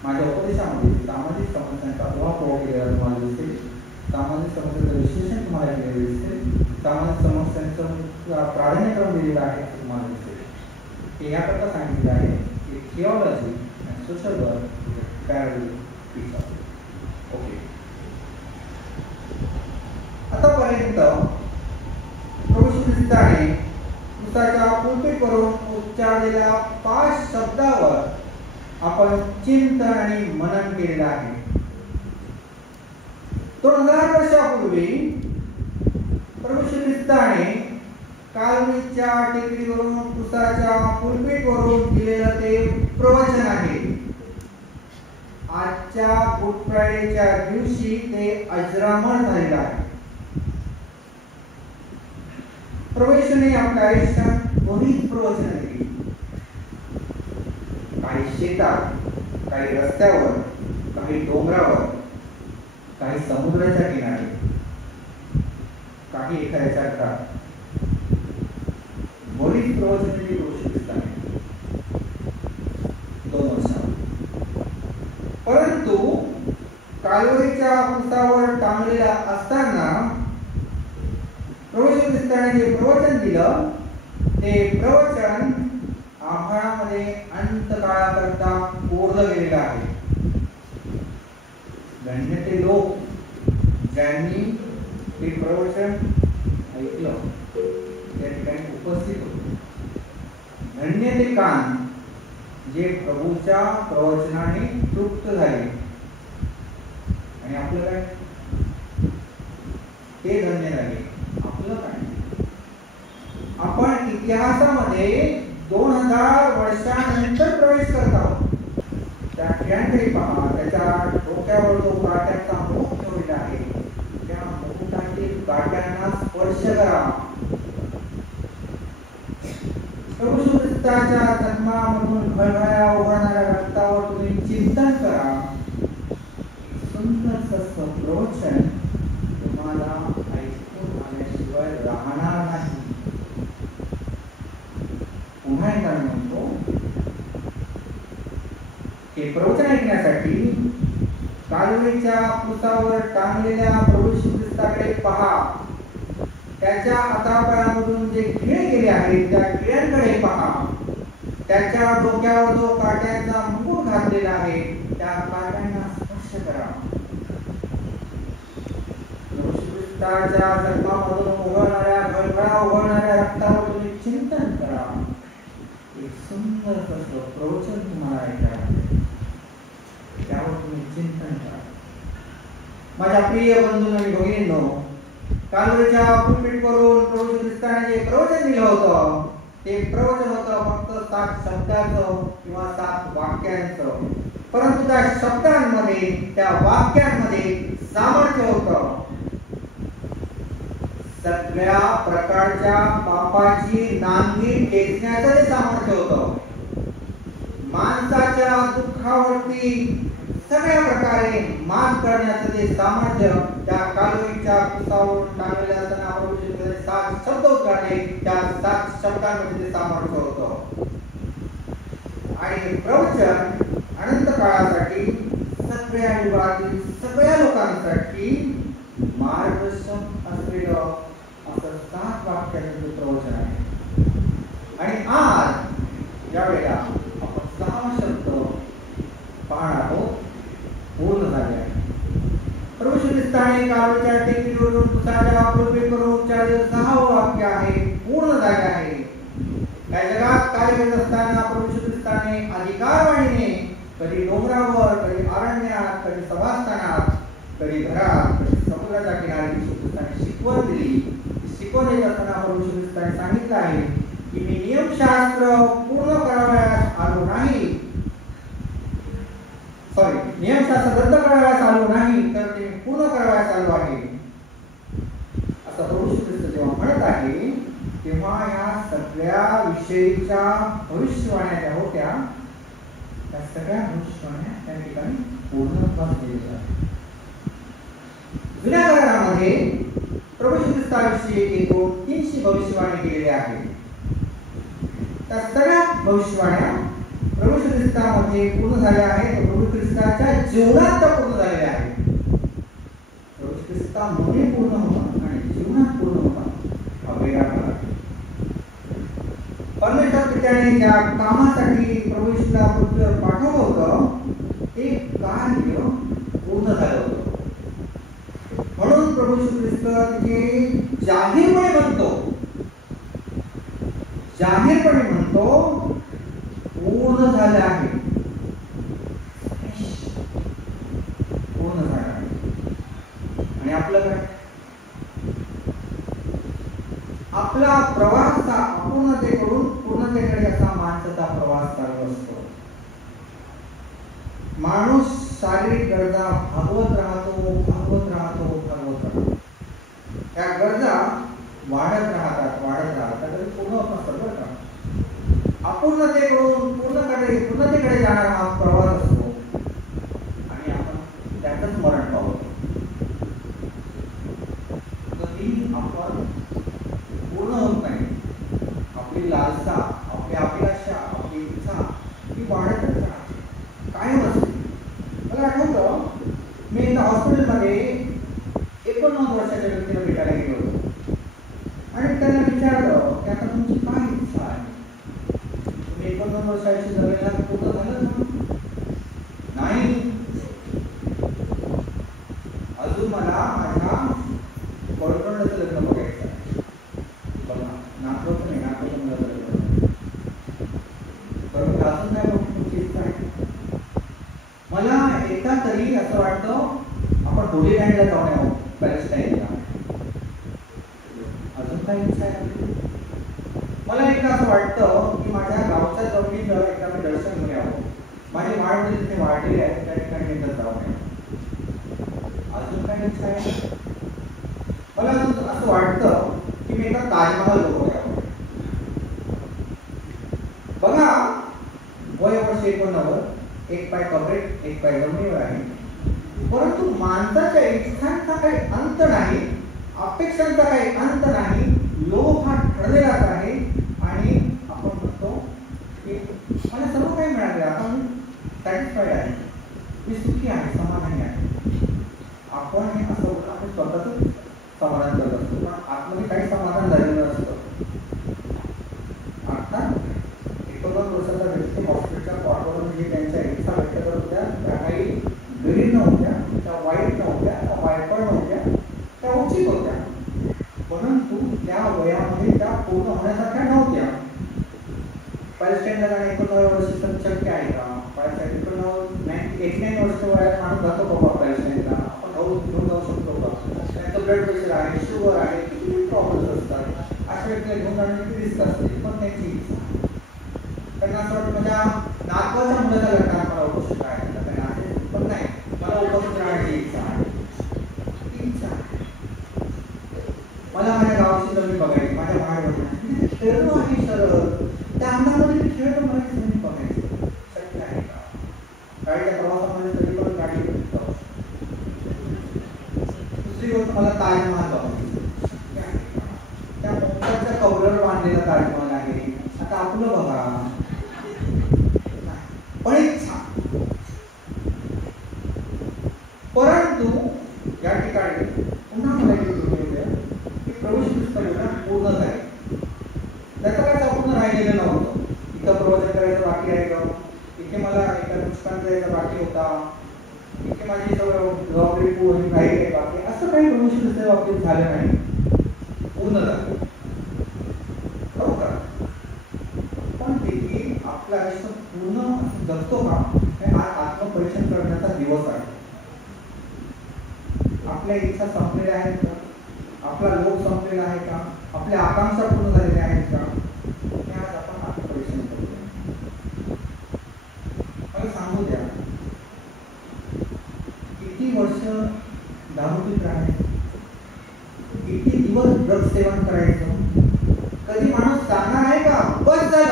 माझ्या उपदेशामध्ये सामाजिक समस्यांचा उहापोह केलेला तुम्हाला दिसेल, सामाजिक समस्यांचं विश्लेषण तुम्हाला केलेलं दिसेल, सामाजिक समस्यांचं प्राधान्यक्रम दिलेला आहे तुम्हाला दिसेल. हे याकरता सांगितलेलं आहे की थिओलॉजी आणि social work parallel teacher. Okay, आतापर्यंत प्रभू येशू ख्रिस्ताने क्रूसाच्या पुलपीटवरून उच्चारलेल्या 5 शब्दावर आपण चिंतन आणि मनन केलेलं आहे. 2000 वर्षापूर्वी प्रभू येशू ख्रिस्ताने कालवरीच्या टेकडीवरून क्रूसाच्या पुलपीटवरून दिलेलं ते प्रवचन आहे. आजच्या गुड फ्रायडेच्या दिवशी ते अजरामर झालेलं आहे. प्रभू येशूने आपल्या आयुष्यात बरीच प्रवचन दिली. काही शेतात, काही रस्त्यावर, काही डोंगरावर, काही समुद्राच्या किनारी, काही एखाद्याच्या घरात बरीच प्रवचने दिली प्रभू येशू ख्रिस्ताने 2 वर्षात. परंतु कालवरीच्या क्रूसावर टांगलेला असताना प्रभू येशू ख्रिस्ताने जे प्रवचन दिलं ते प्रवचन आभाळामध्ये अंतकाळाकरता कोरलं गेलेलं आहे. धन्य ते लोक ज्यांनी ते प्रवचन ऐकलं, त्या ठिकाणी उपस्थित होते. धन्य ते कान जे प्रभूच्या प्रवचनाने तृप्त झाले. आणि आपलं काय? ते धन्य झाले. आपलं काय? आपण इतिहासामध्ये 2000 वर्षानंतर प्रवेश करत आहोत. त्या ठिकाणी पहा, त्याच्या डोक्यावर जो काट्याचा मुकुट ठेवलेला आहे, त्या मुकुटातील काट्यांना स्पर्श करा. प्रभू येशू ख्रिस्ताच्या जन्मामधून घळघळ्या उघडणाऱ्या रक्तावर तुम्ही चिंतन करा. सुंदर असं प्रवचन तुम्हाला ऐकून आल्याशिवाय राहणार नाही. पुन्हा एकदा म्हणतो, हे प्रवचन ऐकण्यासाठी कालवरीच्या क्रूसावर टांगलेल्या प्रभू येशू ख्रिस्ताकडे पहा. त्याच्या हातापायामधून जे खिळे गेले आहेत त्या खिळ्यांकडे पहा. त्याच्या डोक्यावर जो काट्यांचा मुकुट घातलेला आहे त्या काट्यांना स्पर्श करा. प्रभू येशू ख्रिस्ताच्या जन्मामधून उघडणाऱ्या घळघळा उघडणाऱ्या रक्तावर तुम्ही चिंतन करा. एक सुंदर असं प्रवचन तुम्हाला ऐकायला मिळेल. त्यावर तुम्ही चिंतन करा. माझ्या प्रिय बंधू आणि भगिनींनो, कालवरीच्या पुलपीटवरून प्रभू येशू ख्रिस्ताने जे प्रवचन दिलं होतं ते प्रवचन होतं फक्त 7 शब्दाचं किंवा 7 वाक्यांचं. परंतु त्या शब्दांमध्ये, त्या वाक्यांमध्ये सामर्थ्य होतं. सगळ्या प्रकारच्या पापाची नांगी टेकण्याचं ते सामर्थ्य होतं. माणसाच्या दुःखावरती सगळ्या प्रकारे मात करण्याचं ते सामर्थ्य त्या कालवरीच्या क्रूसावर टांगलेल्या असताना प्रभू येशू ख्रिस्ताने 7 शब्द उच्चारले. त्या 7 शब्दांमध्ये ते सामर्थ्य होतं. आणि हे प्रवचन अनंत काळासाठी सगळ्या युगातील सगळ्या लोकांसाठी मार्गदर्शक असलेलं असं 7 वाक्याचं प्रवचन आहे. आणि आज या वेळेला आपण 6 शब्द पाहणार आहोत. पूर्ण झाले आहे. प्रभू येशू ख्रिस्ताने कालवरीच्या टेकडीवरून क्रूसाच्या पुलपीटवरून उच्चारलेलं 6वं वाक्य आहे. पूर्ण झाले आहे. या जगात कार्य करत असताना प्रभू येशू ख्रिस्ताने अधिकारवाणीने कधी डोंगरावर, कधी अरण्यात, कधी सभास्थानात, कधी घरात, कधी समुद्राच्या किनारी येशू ख्रिस्ताने शिकवण दिली. शिकवण देत असताना प्रभू येशू ख्रिस्ताने सांगितलं आहे की मी नियमशास्त्र पूर्ण करावयास आलो नाही, नियमशास्त्र रद्द करावयास आलो नाही, तर ते पूर्ण करावयास विषयीच्या भविष्यवाण्या ज्या होत्या त्या सगळ्या भविष्यवाण्या त्या ठिकाणी पूर्णत्वास गेलेल्या आहेत. जुन्या करारामध्ये प्रभू येशू ख्रिस्ताविषयी एकूण 300 भविष्यवाणी केलेल्या आहेत. त्या सगळ्या भविष्यवाण्या प्रभू येशू ख्रिस्तामध्ये पूर्ण झाल्या आहेत. प्रभू ख्रिस्ताच्या जीवनात त्या पूर्ण झालेल्या आहेत. प्रभू ख्रिस्तामध्ये पूर्ण होणं आणि जीवनात पूर्ण होणं हा वेगळा फरक आहे. परमेश्वर पित्याने ज्या कामासाठी प्रभू येशूला पृथ्वीवर पाठवलं होतं ते कार्य पूर्ण झालं होतं. म्हणून प्रभू येशू ख्रिस्त तिथे जाहीरपणे म्हणतो पूर्ण झालं आहे, पूर्ण झालं आहे. आणि आपलं काय? आपला प्रवास अपूर्णतेकडून पूर्णतेकडे असा माणसाचा प्रवास चालू असतो. माणूस शारीरिक गरजा भागवत राहतो. त्या गरजा वाढत राहतात तरी पूर्ण नसतात बरं का. अपूर्णतेकडून पूर्णतेकडे जाणारा हा प्रवास असतो आणि आपण त्यातच मरण पावतो. कधी आपण पूर्ण होत नाही. आपली लालसा, आपली अभिलाषा, आपली इच्छा ही वाढतच राहते, कायम असते. मला आठवतं मी एका हॉस्पिटलमध्ये 89 वर्षाच्या व्यक्तीला भेटायला गेलो होतो आणि त्यांना विचारलं की आता तुमची काय इच्छा आहे? तुम्ही 89 वर्षाची जगलेला पूर्ण झालं ना? नाही, अजून मला माझ्या बॉयफ्रेंडचं लग्न बघायचं आहे. बघा, नातवत नाही, नातवत मला लग्न बरोबर. अजून काय बघ तुमची इच्छा आहे? मला एकदा तरी असं वाटतं आपण होली लँडला जाऊन यावं, पॅलेस्टाईनला. अजून काय इच्छा आहे? मला एकदा असं वाटतं की माझ्या गावच्या जमिनीचं एकदा मी दर्शन घेऊन यावं. माझी वाढ तिथे वाढलेली आहे, त्या ठिकाणी एकदा जाऊन यावं. अजून काय इच्छा आहे? मला असं वाटतं की मी एकदा ताजमहाल बघून यावं. बघा, वय वर्ष 89, एक पाय कबरेट, एक पाय जमिनीवर आहे. परंतु माणसाच्या इच्छांचा काही अंत नाही, अपेक्षांचा काही अंत नाही. लोभ हा ठरलेलाच आहे आणि आपण म्हणतो की मला सर्व काही मिळाले, आता मी सॅटिस्फाईड आहे, मी सुखी आहे, समाधानी आहे. आपण हे असं होतं, आपण स्वतःच समाधान करत असतो, पण आतमध्ये काही समाधान झालेलं असतं. अर्थात 89 वर्षाचा व्यक्ती हॉस्पिटलच्या कॉटवरून जे त्यांच्या इच्छा व्यक्त करत होत्या त्या काही गरीब नव्हत्या, त्या वाईट नव्हत्या, त्या वायफळ नव्हत्या, त्या उचित होत्या. परंतु त्या वयामध्ये त्या पूर्ण होण्यासारख्या नव्हत्या. पॅलेस्टाईनला जाणं 89 वर्ष शक्य आहे का? 89 वर्ष वयात माणूस जातो बाबा पॅलेस्टाईनला. आपण घेऊन जाऊ शकतो का? त्यांचं ब्लड प्रेशर आहे, शुगर आहे, किती प्रॉब्लेम्स असतात. अशा व्यक्तीला घेऊन जाण्याची रिस्क असते, पण त्यांची इच्छा. त्यांना असं वाटतं माझ्या नातवाच्या मुलाच्या लग्नात मला उपस्थित राहायचं, त्यांना असेल, पण नाही, मला उपस्थित राहण्याची इच्छा आहे. ती इच्छा आहे. मला माझ्या गावाची जमीन बघायची, माझ्या बाहेर बघायची. खेळतो आहे सरळ, त्या अंगामध्ये खेळतो, मला जमीन बघायची. शक्य आहे का? गाडीच्या प्रवासामध्ये तरी पण गाडी जाऊ. दुसरी गोष्ट, मला ताजमहाल बघायची. शक्य आहे का? त्या मोत्याच्या कवरेवर बांधलेला ताजमहाल आहे. आता आपलं बघा, पण इच्छा. परंतु या ठिकाणी पुन्हा मला की प्रभू येशू ख्रिस्त पूर्ण झाले. त्याचं काय संपूर्ण राहिलेलं नव्हतं. इथं प्रवचन करायचं बाकी राहिलं, इथे मला एका पुस्तकांचा जायचा बाकी होता, इथे माझी जबाबदारी पूर्ण राहिली बाकी, असं काही प्रभू येशू ख्रिस्ताच्या बाबतीत झालं नाही. पूर्ण झालं. बरोबर. पण तिथे आपलं आयुष्य पूर्ण जगतो का? हे आज आत्मपरीक्षण करण्याचा दिवस आहे. आपल्या इच्छा संपलेल्या आहेत का? आपला लोभ संपलेला आहे का? आपल्या आकांक्षा पूर्ण झालेल्या आहेत का? हे आज आपण आत्मपरीक्षण करतो. मला सांगू द्या, किती वर्ष दारू पीत राहायचं, किती दिवस ड्रग्ज सेवन करायचं? कधी माणूस सांगणार आहे का बस झालं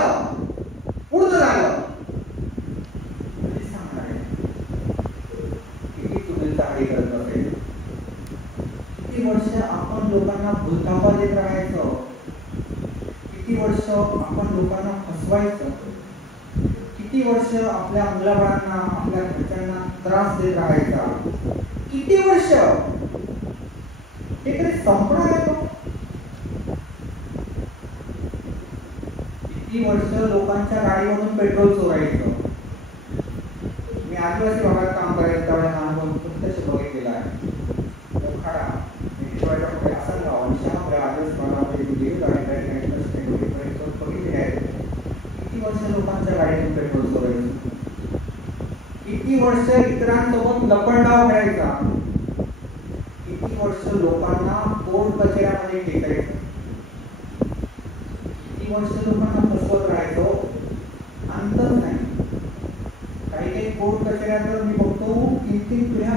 किती वर्ष आपण लोकांना भूलथापा देत राहायचं, किती वर्ष आपण लोकांना फसवायचं, किती वर्ष आपल्या मुलाबाळांना आपल्या घरच्यांना त्रास देत राहायचा, किती वर्ष हे तरी संपणार आहे तो? किती वर्ष लोकांच्या गाडीमधून पेट्रोल चोरायचं? मी आदिवासी भागात काम करायचं त्यावेळेस हा अनुभव प्रत्यक्ष बघितलेला आहे. मोखाडा असं गाव आणि आपल्या आदिवासी भागामध्ये बघितले आहेत. किती वर्ष लोकांच्या गाडीतून पेट्रोल चोरायचं, किती वर्ष इतरांसोबत लपंडाव खेळायचा, किती वर्ष लोकांना कोर्ट कचेऱ्यामध्ये खेचायचं, किती वर्ष लोकांना फसवत राहायचो, अंतच नाही. काही काही कोर्ट कचेऱ्या तर मी बघतो 3-3 पिढ्या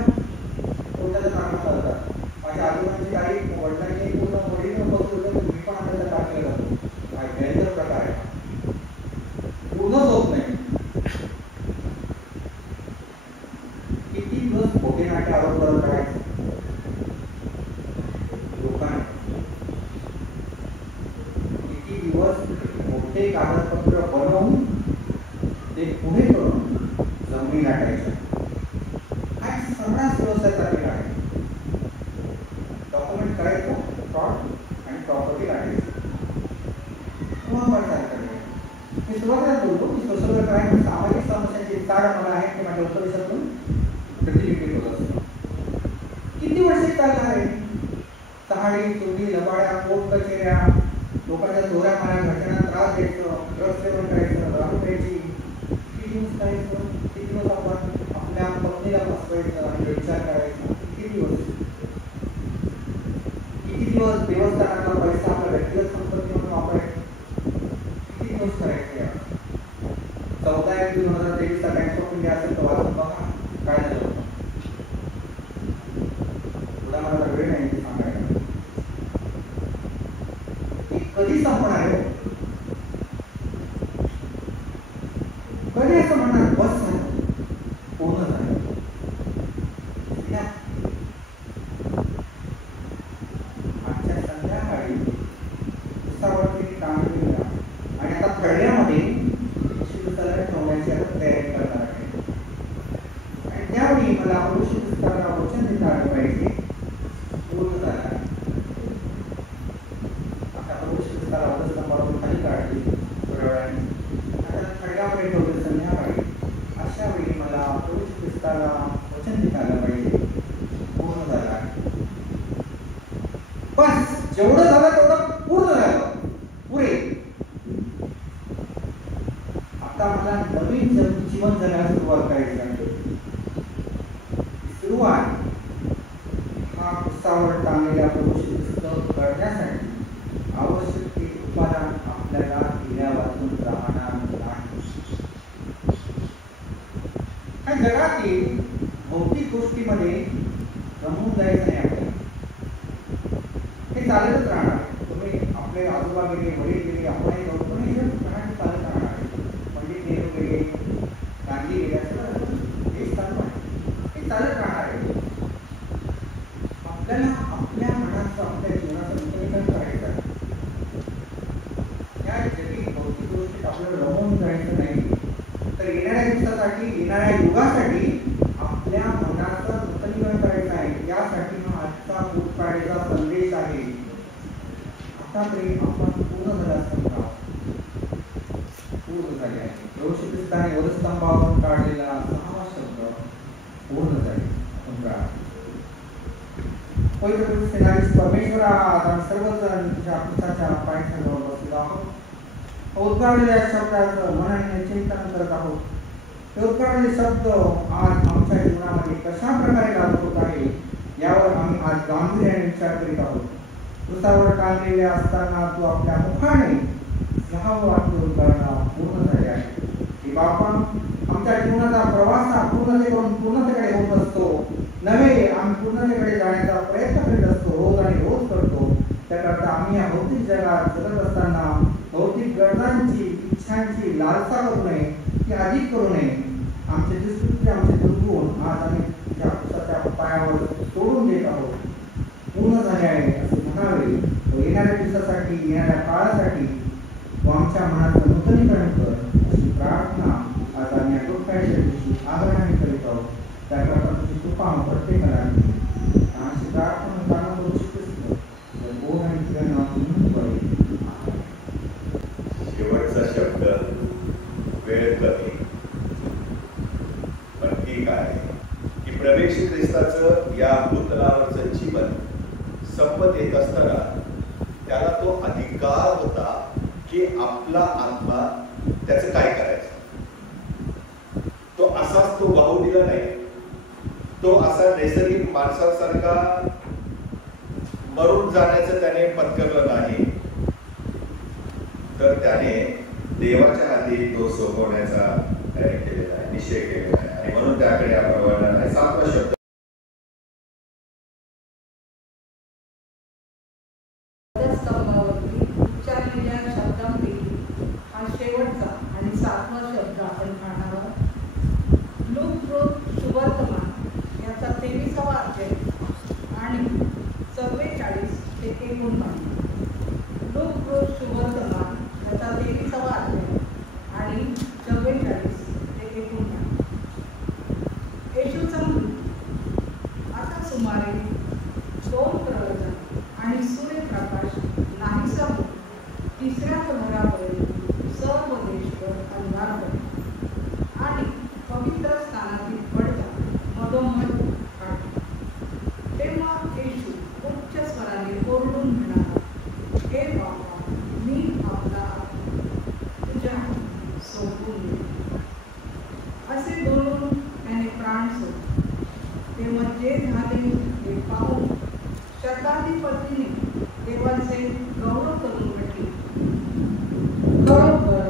कोर्टाचं काम चालतात. माझ्या आजोबांची काही वडिलांची पूर्ण वडील बघतो मी पण आपल्याला टाकलेलं जातो. काय भयंकर प्रकार आहे, पूर्णच होत नाही. किती दिवस खोटे नाटे आरोप करत राहायचे लोकांना, किती दिवस मोठे कागदपत्र बनवून ते पुढे करून जमिनी गाठायचं. काय सर्रास व्यवसाय चाललेला आहे. डॉक्युमेंट करायचं, फ्रॉड आणि प्रॉपर्टी गाठायचं. मी सुरुवातीला बोलतो की सोशल क्राईम सामाजिक समस्यांचे विस्तार मला आहे ते माझ्या उपदेशातून प्रतिबिंबित होत असतो. किती वर्षे चालणार आहे? तहाडी, चोरी, लबाड्या, कोर्ट कचेऱ्या, लोकांच्या चोऱ्या मारा, घटना त्रास द्यायचं, ड्रग्स सेवन करायचं, दारू प्यायची. किती दिवस करायचं? किती दिवस आपण आपल्या पत्नीला फसवायचं आणि व्यभिचार करायचा? किती दिवस? किती दिवस देवस्थानाचा पैसा आपल्या व्यक्तिगत संपत्ती म्हणून वापरायचा? किती दिवस करायचे? 14/1/2023 टाइम्स ऑफ इंडिया असेल तर वाचून बघा काय झालं होतं. तुला मला वेळ नाही ते सांगायला. कधी संपणार आहे? कधी असं म्हणणार बस झालं, पूर्ण झालं? आजच्या संध्याकाळी उसावरती काम केलं आणि आता फळण्यामध्ये शिवसाला ठेवण्याची तयारी करणार आहे. आणि त्यावेळी मला शिवसाला वचन देता आलं पाहिजे, पूर्ण झाला. खाली काढली थोड्या वेळाने आता खडगामध्ये ठेवलं संध्याकाळी. अशा वेळी मला पुरुष ख्रिस्ताला वचन देता आलं पाहिजे, पूर्ण झाला. बस जेवढं झालं तेवढं पूर्ण झालं, पुरे. आता मला नवीन जीवन जगायला सुरुवात करायची आहे. सुरुवात हा पुस्तकावर टांगलेला पुरुष ख्रिस्त करण्यासाठी आवश्यक ते उत्पादन आपल्याला दिल्यापासून राहणार नाही. जगातील भौतिक गोष्टीमध्ये रमून जायचं नाही आपल्याला. हे चालतच राहणार. तुम्ही आपले आजोबा गेले, वडील गेले, आपणही जाऊ, पण हे चालत राहणार आहे. पंडित नेहरू गेले, गांधी गेले, हे चालू आहे, हे चालत राहणार आहे. आपल्याला आपल्या मनाचं, आपल्या जीवनाचं विश्लेषण करायचं आहे. या जगी भौतिक गोष्टीत आपल्याला रमून जायचं नाही, तर येणाऱ्या दिवसासाठी, येणाऱ्या युगासाठी आपल्या मनाचं नूतनीकरण करायचं आहे. यासाठी हा आजचा गुड फ्रायडेचा संदेश आहे. आता तरी आपण पूर्ण झाला समजा, पूर्ण झाले आहे. येशू ख्रिस्ताने वधस्तंभावरून काढलेला 6वा शब्द पूर्ण झाले. आपण काय पवित्र सेनाधीश परमेश्वर आहात, सर्वजण तुझ्या पुस्तकाच्या पायथ्याजवळ बसलेलो आहोत. उद्गारलेल्या शब्दाचं मनाने चिंतन करत आहोत. ते उद्गारलेले शब्द आज आमच्या जीवनामध्ये कशा प्रकारे लागू होत आहे यावर आम्ही आज गांभीर्याने विचार करीत आहोत. पुस्तकावर टांगलेले असताना तू आपल्या मुखाने 6वा वाक्य उद्गारला पूर्ण झाले आहे. की बापा, आमच्या जीवनाचा प्रवास हा पूर्णतेकडे होत असतो. नव्हे, आम्ही पूर्णतेकडे जाण्याचा प्रयत्न करीत असतो, रोज आणि रोज करतो. त्याकरता आम्ही या भौतिक जगात जगत असताना भौतिक गरजांची, इच्छांची लालसा करू नये, ती अधिक करू नये. आमचे दुष्कृत्य, आमचे दुर्गुण आज आम्ही त्या पायावर सोडून देत आहोत. पूर्ण झाले दिवसासाठी, येणाऱ्या काळासाठी तू आमच्या मनाचं नूतनीकरण कर, अशी प्रार्थना आज आम्ही अटोक्याच्या दिवशी आदराने करीत आहोत. त्याकरता तुझी कृपा प्रत्येकाला अशी प्रार्थना जाणून करू शकतो. आणि तुझ्या नावातून पडेल. शेवटचा शब्द वेळ कमी, पण ठीक आहे की प्रवेश ख्रिस्ताचं या भूतलावरचं जीवन संपत येत असताना त्याला तो अधिकार होता की आपला आत्मा त्याचं काय करायचं. तो असाच तो वाहू दिला नाही. तो असा नैसर्गिक माणसासारखा मरून जाण्याचं त्याने पत्करलं नाही, तर त्याने देवाच्या हाती तो सोपवण्याचा त्याने केलेला आहे, निश्चय केलेला आहे. आणि म्हणून त्याकडे आपण वळणार आहे. 7वा शब्द स्तंभावरती उच्चारलेल्या शब्दांपैकी हा शेवटचा आणि 7वा शब्द आपण पाहणार आहोत. लूक सुवर्तमान याचा 23वा अध्याय आणि 44 ते 49. लूक सुवर्तमान याचा 23वा अध्याय आणि 44 ते 49. येशूचा आता सुमारे 2 प्रहर आणि सूर्यप्रकाश नाहीसा होत 3ऱ्या प्रहरापर्यंत सर्व देशभर अंधार पडला आणि पवित्र स्थानातील पडदा मधोमध काढला. तेव्हा येशू उच्च स्वराने ओरडून म्हणाला, हे बाबा, मी आपला तुझ्या सोडून देतो. असे बोलून त्याने प्राण सोडले. तेव्हा जे झाले ते पाहून शताधिपतीने देवाचे गौरव करून म्हटले, खरोखर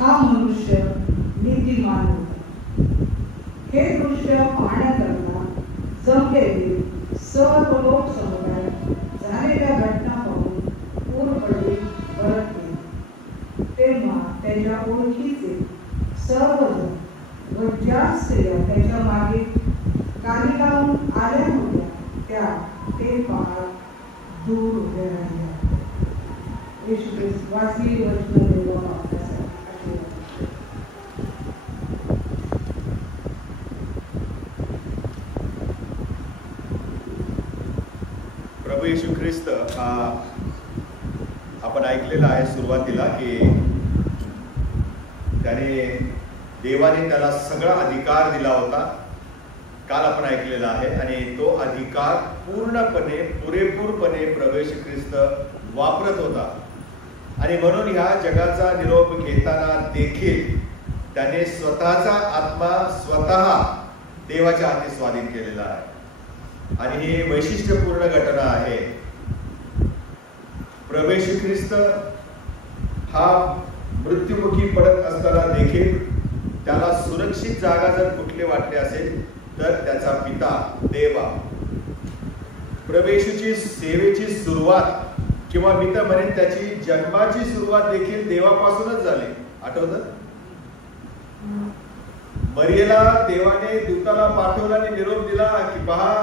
हा मनुष्य नीतिमान होता. हे दृश्य पाहण्याकरता जमलेले सर्व लोक समुदाय झालेल्या घटना पाहून पूर्वकडे परतले. तेव्हा त्याच्या ओळखीचे सर्वजण व ज्या स्त्रिया त्याच्या मागे गाडी लावून आल्या होत्या त्या ते पाहत दूर उभे राहिल्या. येशू ख्रिस्त वाचलेली वचने देवा आपल्यासाठी आशीर्वाद. प्रभू येशू ख्रिस्त हा आपण ऐकलेला आहे सुरुवातीला की त्याने देवाने त्याला सगळा अधिकार दिला होता. काल आपण ऐकलेला आहे. आणि तो अधिकार पूर्णपणे पुरेपूरपणे प्रभू येशू ख्रिस्त वापरत होता. आणि म्हणून ह्या जगाचा निरोप घेताना देखील त्याने स्वतःचा आत्मा स्वतः देवाच्या हाती स्वाधीन केलेला आहे. आणि ही वैशिष्ट्यपूर्ण घटना आहे. प्रभू येशू ख्रिस्त हा मृत्युमुखी पडत असताना देखील त्याला सुरक्षित जागा जर कुठली वाटली असेल तर त्याचा पिता देवा प्रभू येशूची सेवेची सुरुवात किंवा मी तर म्हणेन त्याची जन्माची सुरुवात देखील देवापासूनच झाली. आठवतं? मरियेला देवाने दूताला पाठवला आणि निरोप दिला की पहा,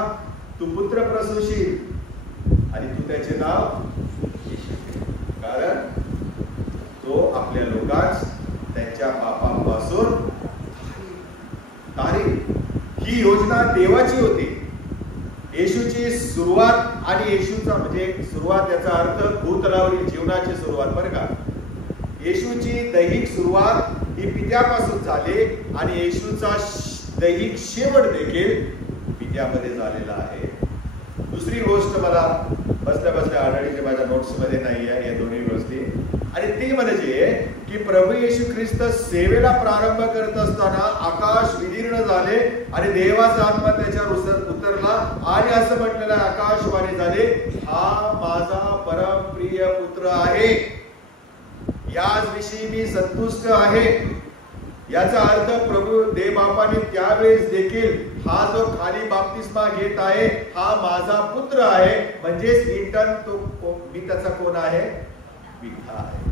तू पुत्र प्रसूशील आणि तू त्याचे नाव, कारण तो आपल्या लोकांस त्यांच्या पापांपासून तारेल. ही योजना देवाची होती. येशूची सुरुवात आणि येशूचा म्हणजे सुरुवात याचा अर्थ भूतलावरील जीवनाची सुरुवात बरं का. येशूची दैहिक सुरुवात ही पित्यापासून झाली आणि येशूचा दैहिक शेवट देखील पित्यामध्ये झालेला आहे. दुसरी गोष्ट मला बसल्या बसल्या आढळली माझ्या नोट्स मध्ये नाही आहे या दोन्ही गोष्टी. आणि ती म्हणजे की प्रभू येशू ख्रिस्त सेवेला प्रारंभ करत असताना आकाश विदीर्ण झाले आणि देवाचा आत्मा त्याच्यावर उतरला आणि असं म्हटलेलं आकाशवाणी झाले, हा माझा परमप्रिय पुत्र आहे, याच विषयी मी संतुष्ट आहे. याचा अर्थ प्रभू देवबापाने त्यावेळेस देखील हा जो खाली बाप्तिस्मा घेत आहे हा माझा पुत्र आहे, म्हणजेच इंटर्न तो मी त्याचा कोण आहे, पिता आहे.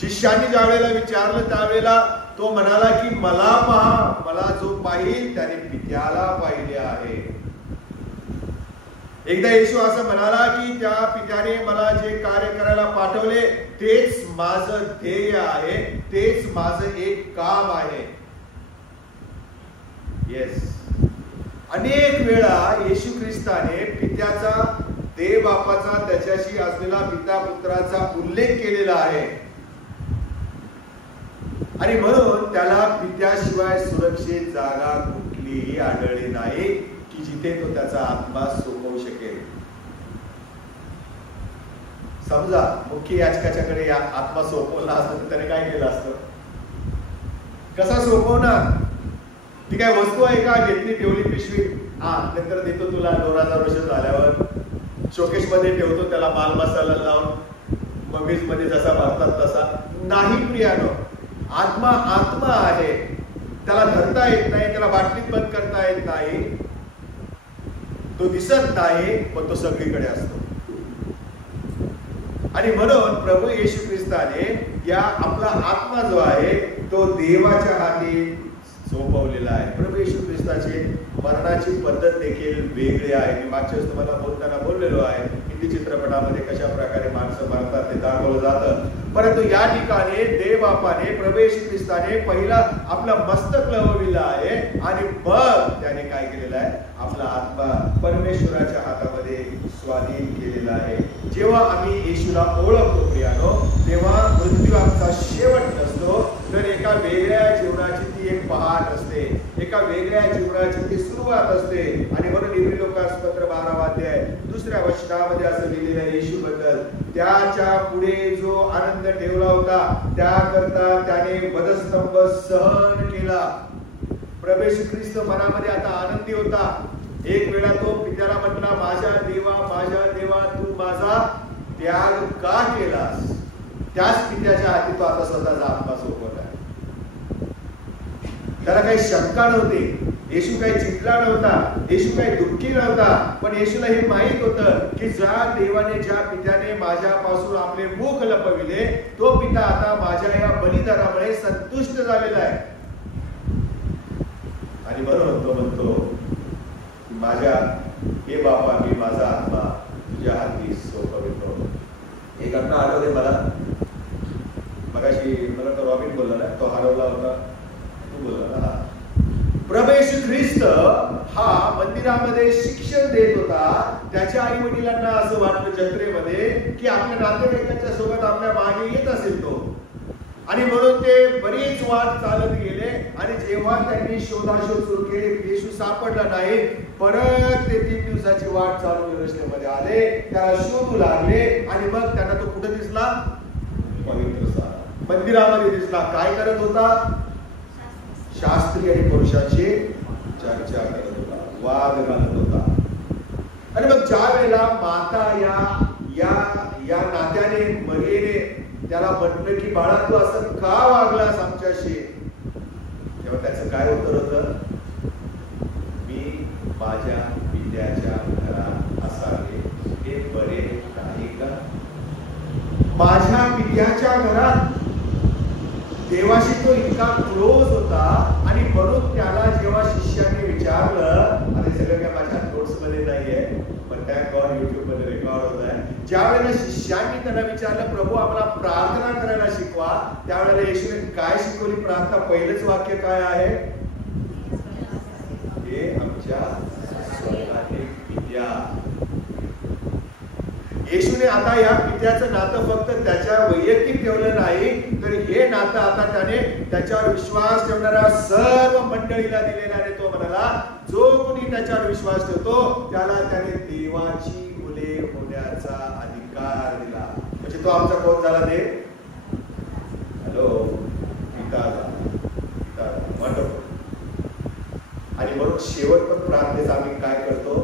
शिष्यांनी ज्या वेळेला विचारलं त्यावेळेला तो म्हणाला की मला पहा, मला जो पाहिल त्याने पित्याला पाहिले आहे. एकदा येशू असं म्हणाला की त्या पित्याने मला जे कार्य करायला पाठवले तेच माझं ध्येय आहे, तेच माझं एक काम आहे. येस, अनेक वेळा येशू ख्रिस्ताने पित्याचा, देव बापाचा, त्याच्याशी असलेला पिता पुत्राचा उल्लेख केलेला आहे. आणि म्हणून त्याला पित्याशिवाय सुरक्षित जागा कुठलीही आढळली नाही की जिथे तो त्याचा आत्मा सोपवू शकेल. समजा मुख्य याचकाच्याकडे या आत्मा सोपवला असतं तर त्याने काय केलं असतं? कसा सोपवणार? ती काय वस्तू आहे का? घेतली, ठेवली पिशवी, नंतर देतो तुला 2000 वर्ष झाल्यावर, शोकेश मध्ये ठेवतो, त्याला माल मसाला लावून मम्मीज मध्ये जसा भरतात तसा नाही. प्रियानो, आत्मा आत्मा आहे, त्याला धरता येत नाही, त्याला बाटलीत बंद करता येत नाही, तो दिसत नाही, पण तो सगळीकडे असतो. आणि म्हणून प्रभू येशू ख्रिस्ताने या आपला आत्मा जो आहे तो देवाच्या हाती सोपवलेला आहे. प्रभू येशू ख्रिस्ताची मरणाची पद्धत देखील वेगळी आहे. मी मागच्या वेळेस तुम्हाला बोलताना बोललेलो आहे, हिंदी चित्रपटामध्ये कशा प्रकारे माणसं मरतात ते दाखवलं जातं. परंतु या ठिकाणी देव बापाने, प्रभू येशू ख्रिस्ताने पहिला आपला मस्तक लवविला आहे आणि मग त्याने काय केलेलं आहे? आपला आत्मा परमेश्वराच्या हातामध्ये स्वाधीन केलेला आहे. जेव्हा आम्ही येशूला ओळखतो प्रियानो, तेव्हा मृत्यू आमचा शेवट नसतो, तर एका वेगळ्या जीवनाची ती एक पहाट असते, एका वेगळ्या जीवनाची ती सुरुवात असते. आणि म्हणून इब्री लोकांपत्र 12 अध्याय 2 वचनामध्ये असं लिहिलेलं आहे येशू बद्दल, त्याच्या पुढे जो आनंद ठेवला होता त्याकरता त्याने वधस्तंभ सहन केला. प्रभू येशू ख्रिस्त मनामध्ये आता आनंदी होता. एक वेळा तो पित्याला म्हटला, माझ्या देवा तू माझा त्याग का केलास? त्याच पित्याच्या हाती तो आता स्वतःचा आत्मा सोपवला. त्याला काही शंका नव्हती, येशू काही चिडला नव्हता, येशू काही दुःखी नव्हता, पण येशूला हे माहित होतं की ज्या देवाने, ज्या पित्याने माझ्यापासून आपले मुख लपविले, तो पिता आता माझ्या या बलिदानामुळे संतुष्ट झालेला आहे. आणि म्हणून तो म्हणतो, माझ्या हे बाबा, मी माझा आत्मा तुझ्या हाती सोपवितो. एक घटना आठवते मला, मगाशी मला तर रॉबिन बोलला ना, तो हरवला होता, तू बोलला ना. प्रभू येशू ख्रिस्त हा मंदिरामध्ये शिक्षण देत होता. त्याच्या आई वडिलांना असं वाटलं जत्रेमध्ये की आपल्या नातेवाईकांच्या सोबत आपल्या मागे येत असेल तो, आणि म्हणून ते बरीच वाट चालत गेले. आणि जेव्हा त्यांनी शोधाशोध सुरू केली, येशू सापडला नाही. परत ते 3 दिवसाची वाट चालू व्यवस्थेमध्ये आले, त्याला शोधू लागले. आणि मग त्यांना तो कुठे दिसला? पवित्र स्थान मंदिरामध्ये दिसला. काय करत होता? शास्त्री आणि पुरुषांची चर्चा करत होता, वाद घालत होता. आणि मग ज्या वेळेला माता या नात्याने, मरियेने त्याला म्हटलं की बाळा तू असं का वागलास आमच्याशी, तेव्हा त्याचं काय उत्तर होतं? मी माझ्या पित्याच्या घरात असावे हे बरे नाही का? माझ्या पित्याच्या घरात. देवाशी तो इतका क्लोज होता. आणि म्हणून त्याला जेव्हा शिष्याने विचारलं, आणि सगळं काय माझ्या नोट्स मध्ये नाहीये, पण त्या गॉड युट्यूब मध्ये रेकॉर्ड होत आहे, ज्या वेळेला शिष्याने त्यांना विचारलं, प्रभू आम्हाला प्रार्थना करायला शिकवा, त्यावेळेला येशूने काय शिकवली प्रार्थना? पहिलंच वाक्य काय आहे? हे आमच्या स्वर्गातील पित्या. येशूने आता या पित्याचं नातं फक्त त्याच्या वैयक्तिक ठेवलं नाही, तर हे नातं आता त्याने त्याच्यावर विश्वास ठेवणाऱ्या सर्व मंडळीला दिलेला आहे. तो म्हणाला, जो कोणी त्याच्यावर विश्वास ठेवतो त्याला त्याने देवाची मुले होण्याचा अधिकार दिला. म्हणजे तो आमचा कोण झाला? देव. हॅलो, पिता झाला. आणि म्हणून शेवट पण प्रार्थनेत आम्ही काय करतो?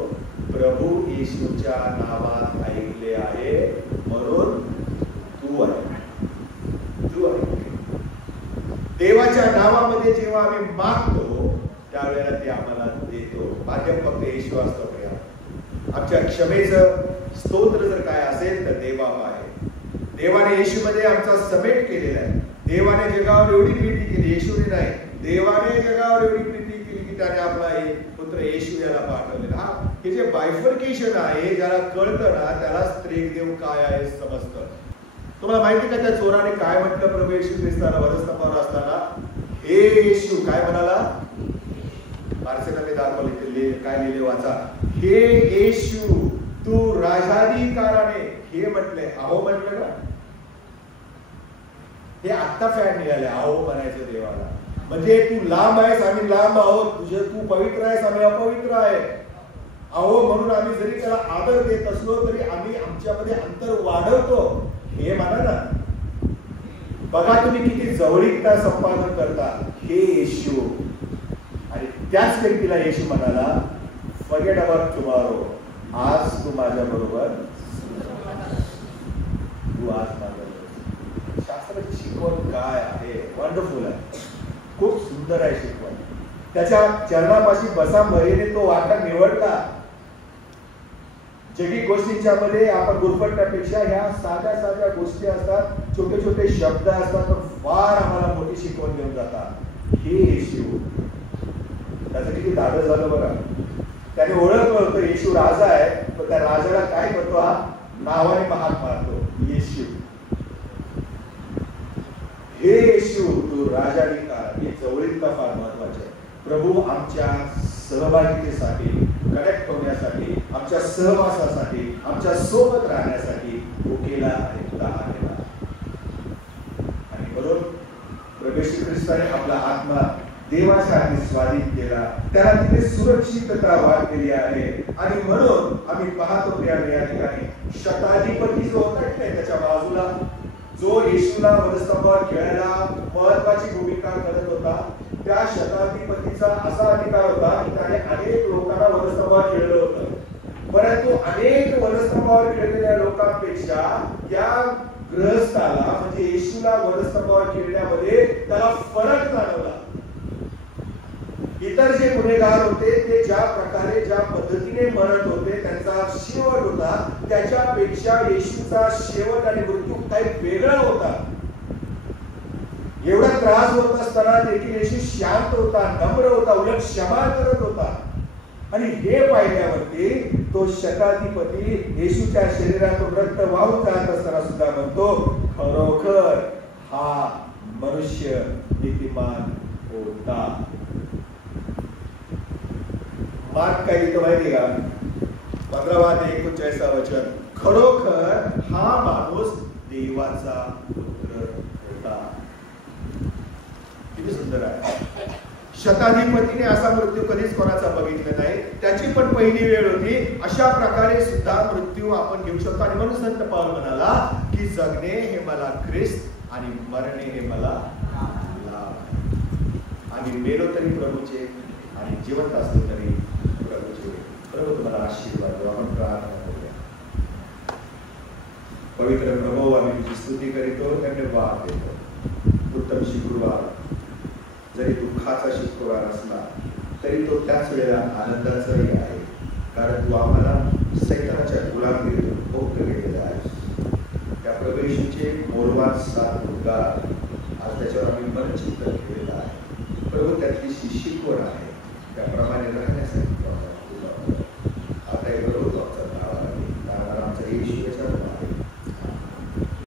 प्रभू येशूच्या नावात ऐकले आहे म्हणून तू आहे. देवाच्या नावामध्ये जेव्हा आम्ही मागतो त्यावेळेला ते आम्हाला देतो. माध्यम फक्त येशू असतो. आमच्या क्षमेचं स्तोत्र जर काय असेल तर देवबाबा आहे. देवाने येशूमध्ये आमचा समेट केलेला आहे. देवाने जगावर एवढी प्रीती केली, येशूने नाही, देवाने जगावर एवढी प्रीती केली की त्याने आपला पुत्र येशू याला पाठवलेला. हे जे बायफर्केशन आहे, ज्याला कळतं ना त्यालाच त्रेकदेव काय आहे समजतं. तुम्हाला माहिती का त्या चोराने काय म्हटलं प्रभू येशू ख्रिस्ताला वधस्तंभावर असताना? हे येशू काय म्हणाला? पार्सेला दाखवले काय लिहिले वाचा. हे येशू तू राजाधिकाराने, हे म्हटले, अहो म्हटलं का? हे आत्ता फॅन निघाले अहो म्हणायचं देवाला. म्हणजे तू लांब आहेस, आम्ही लांब आहोत. तू पवित्र आहेस, आम्ही अपवित्र आहे. अहो म्हणून आम्ही जरी त्याला आदर देत असलो तरी आम्ही आमच्यामध्ये अंतर वाढवतो. हे म्हणा ना. बघा तुम्ही किती जवळीकता संपादन करता. हे येशू. आणि त्याच व्यक्तीला येशू म्हणाला, फॉरगेट अबाउट टुमॉरो. आज तू माझ्या बरोबर, तू आज माझ्या बरोबर. शास्त्राची शिकवण काय आहे? वंडरफुल आहे, खूप सुंदर आहे शिकवण. त्याच्या चरणापाशी बसा मरेने तो वाटा निवडला. जगी गोष्टींच्या मध्ये आपण गुरफटण्यापेक्षा ह्या साध्या साध्या गोष्टी असतात, छोटे छोटे शब्द असतात, पण फार आम्हाला मोठी शिकवण देऊन जातात. हे येशू, त्याचं किती धाडस झालं बघा. त्याने ओळखलं होतं येशू राजा आहे, पण त्या राजाला काय करतो? हा नावाने महाग मारतो. येशू, हे येशू तू राजाधिकार. ही जवळीकता फार महत्वाची आहे. प्रभू आमच्या सहभागितेसाठी, कनेक्ट होण्यासाठी, आमच्या सहवासासाठी, आमच्या सोबत राहण्यासाठी भुकेला आणि तहानेला. आणि म्हणून प्रभू येशू ख्रिस्ताने आपला आत्मा देवाच्या हाती स्वाधीन केला. त्याला तिथे सुरक्षितता वाटलेली आहे. आणि म्हणून आम्ही पाहतो या ठिकाणी शताधिपती जो होता की नाही त्याच्या बाजूला, जो येशूला वधस्तंभावर खेळायला महत्वाची भूमिका करत होता, त्या शताधिपतीचा असा अधिकार होता की त्याने अनेक लोकांना वधस्तंभावर खेळलं होतं. परंतु अनेक वधस्तंभावर खेळलेल्या लोकांपेक्षा या गृहस्थाला म्हणजे येशूला वधस्तंभावर खेळण्यामध्ये त्याला फरक जाणवला. इतर जे गुन्हेगार होते ते ज्या प्रकारे ज्या पद्धतीने मरत होते, त्यांचा शेवट होता, त्याच्यापेक्षा येशूचा शेवट आणि मृत्यू काही वेगळा होता. एवढा त्रास होत असताना देखील येशू शांत होता, नम्र होता, उलट क्षमा करत होता. आणि हे पाहिल्यावरती तो शताधिपती येशूच्या शरीरातून रक्त वाहून जात असताना सुद्धा म्हणतो, खरोखर हा मनुष्य नीतिमान होता. मार्क काय लिहितो माहिती का? 15:39 वचन, खरोखर हा माणूस देवाचा पुत्र होता. किती सुंदर आहे. शताधिपतीने असा मृत्यू कधीच कोणाचा बघितला नाही. त्याची पण पहिली वेळ होती. अशा प्रकारे सुद्धा मृत्यू आपण घेऊ शकतो. आणि म्हणून संत पाऊल म्हणाला की जगणे हे मला ख्रिस्त आणि मरणे हे मला लाभ. आम्ही मेलो तरी प्रभूचे आणि जिवंत असलो तरी प्रभूचे. प्रभू तुम्हाला आशीर्वाद देव. आपण प्रार्थना करूया. पवित्र प्रभू, आम्ही तुझी स्तुती करीतो, धन्यवाद देतो. उत्तम शुक्रवार जरी दुःखाचा शुक्रवार असला तरी तो त्याच वेळेला आनंदाचाही आहे. कारण तू आम्हाला सैतानाच्या गुलामगिरीतून मुक्त केलेला आहे. त्या प्रभू येशूचे मोरवान सात उद्गार आज त्याच्यावर आम्ही मनचित्त केलेला आहे. प्रभू त्यातली शिकवण आहे, त्याप्रमाणे राहण्यासाठी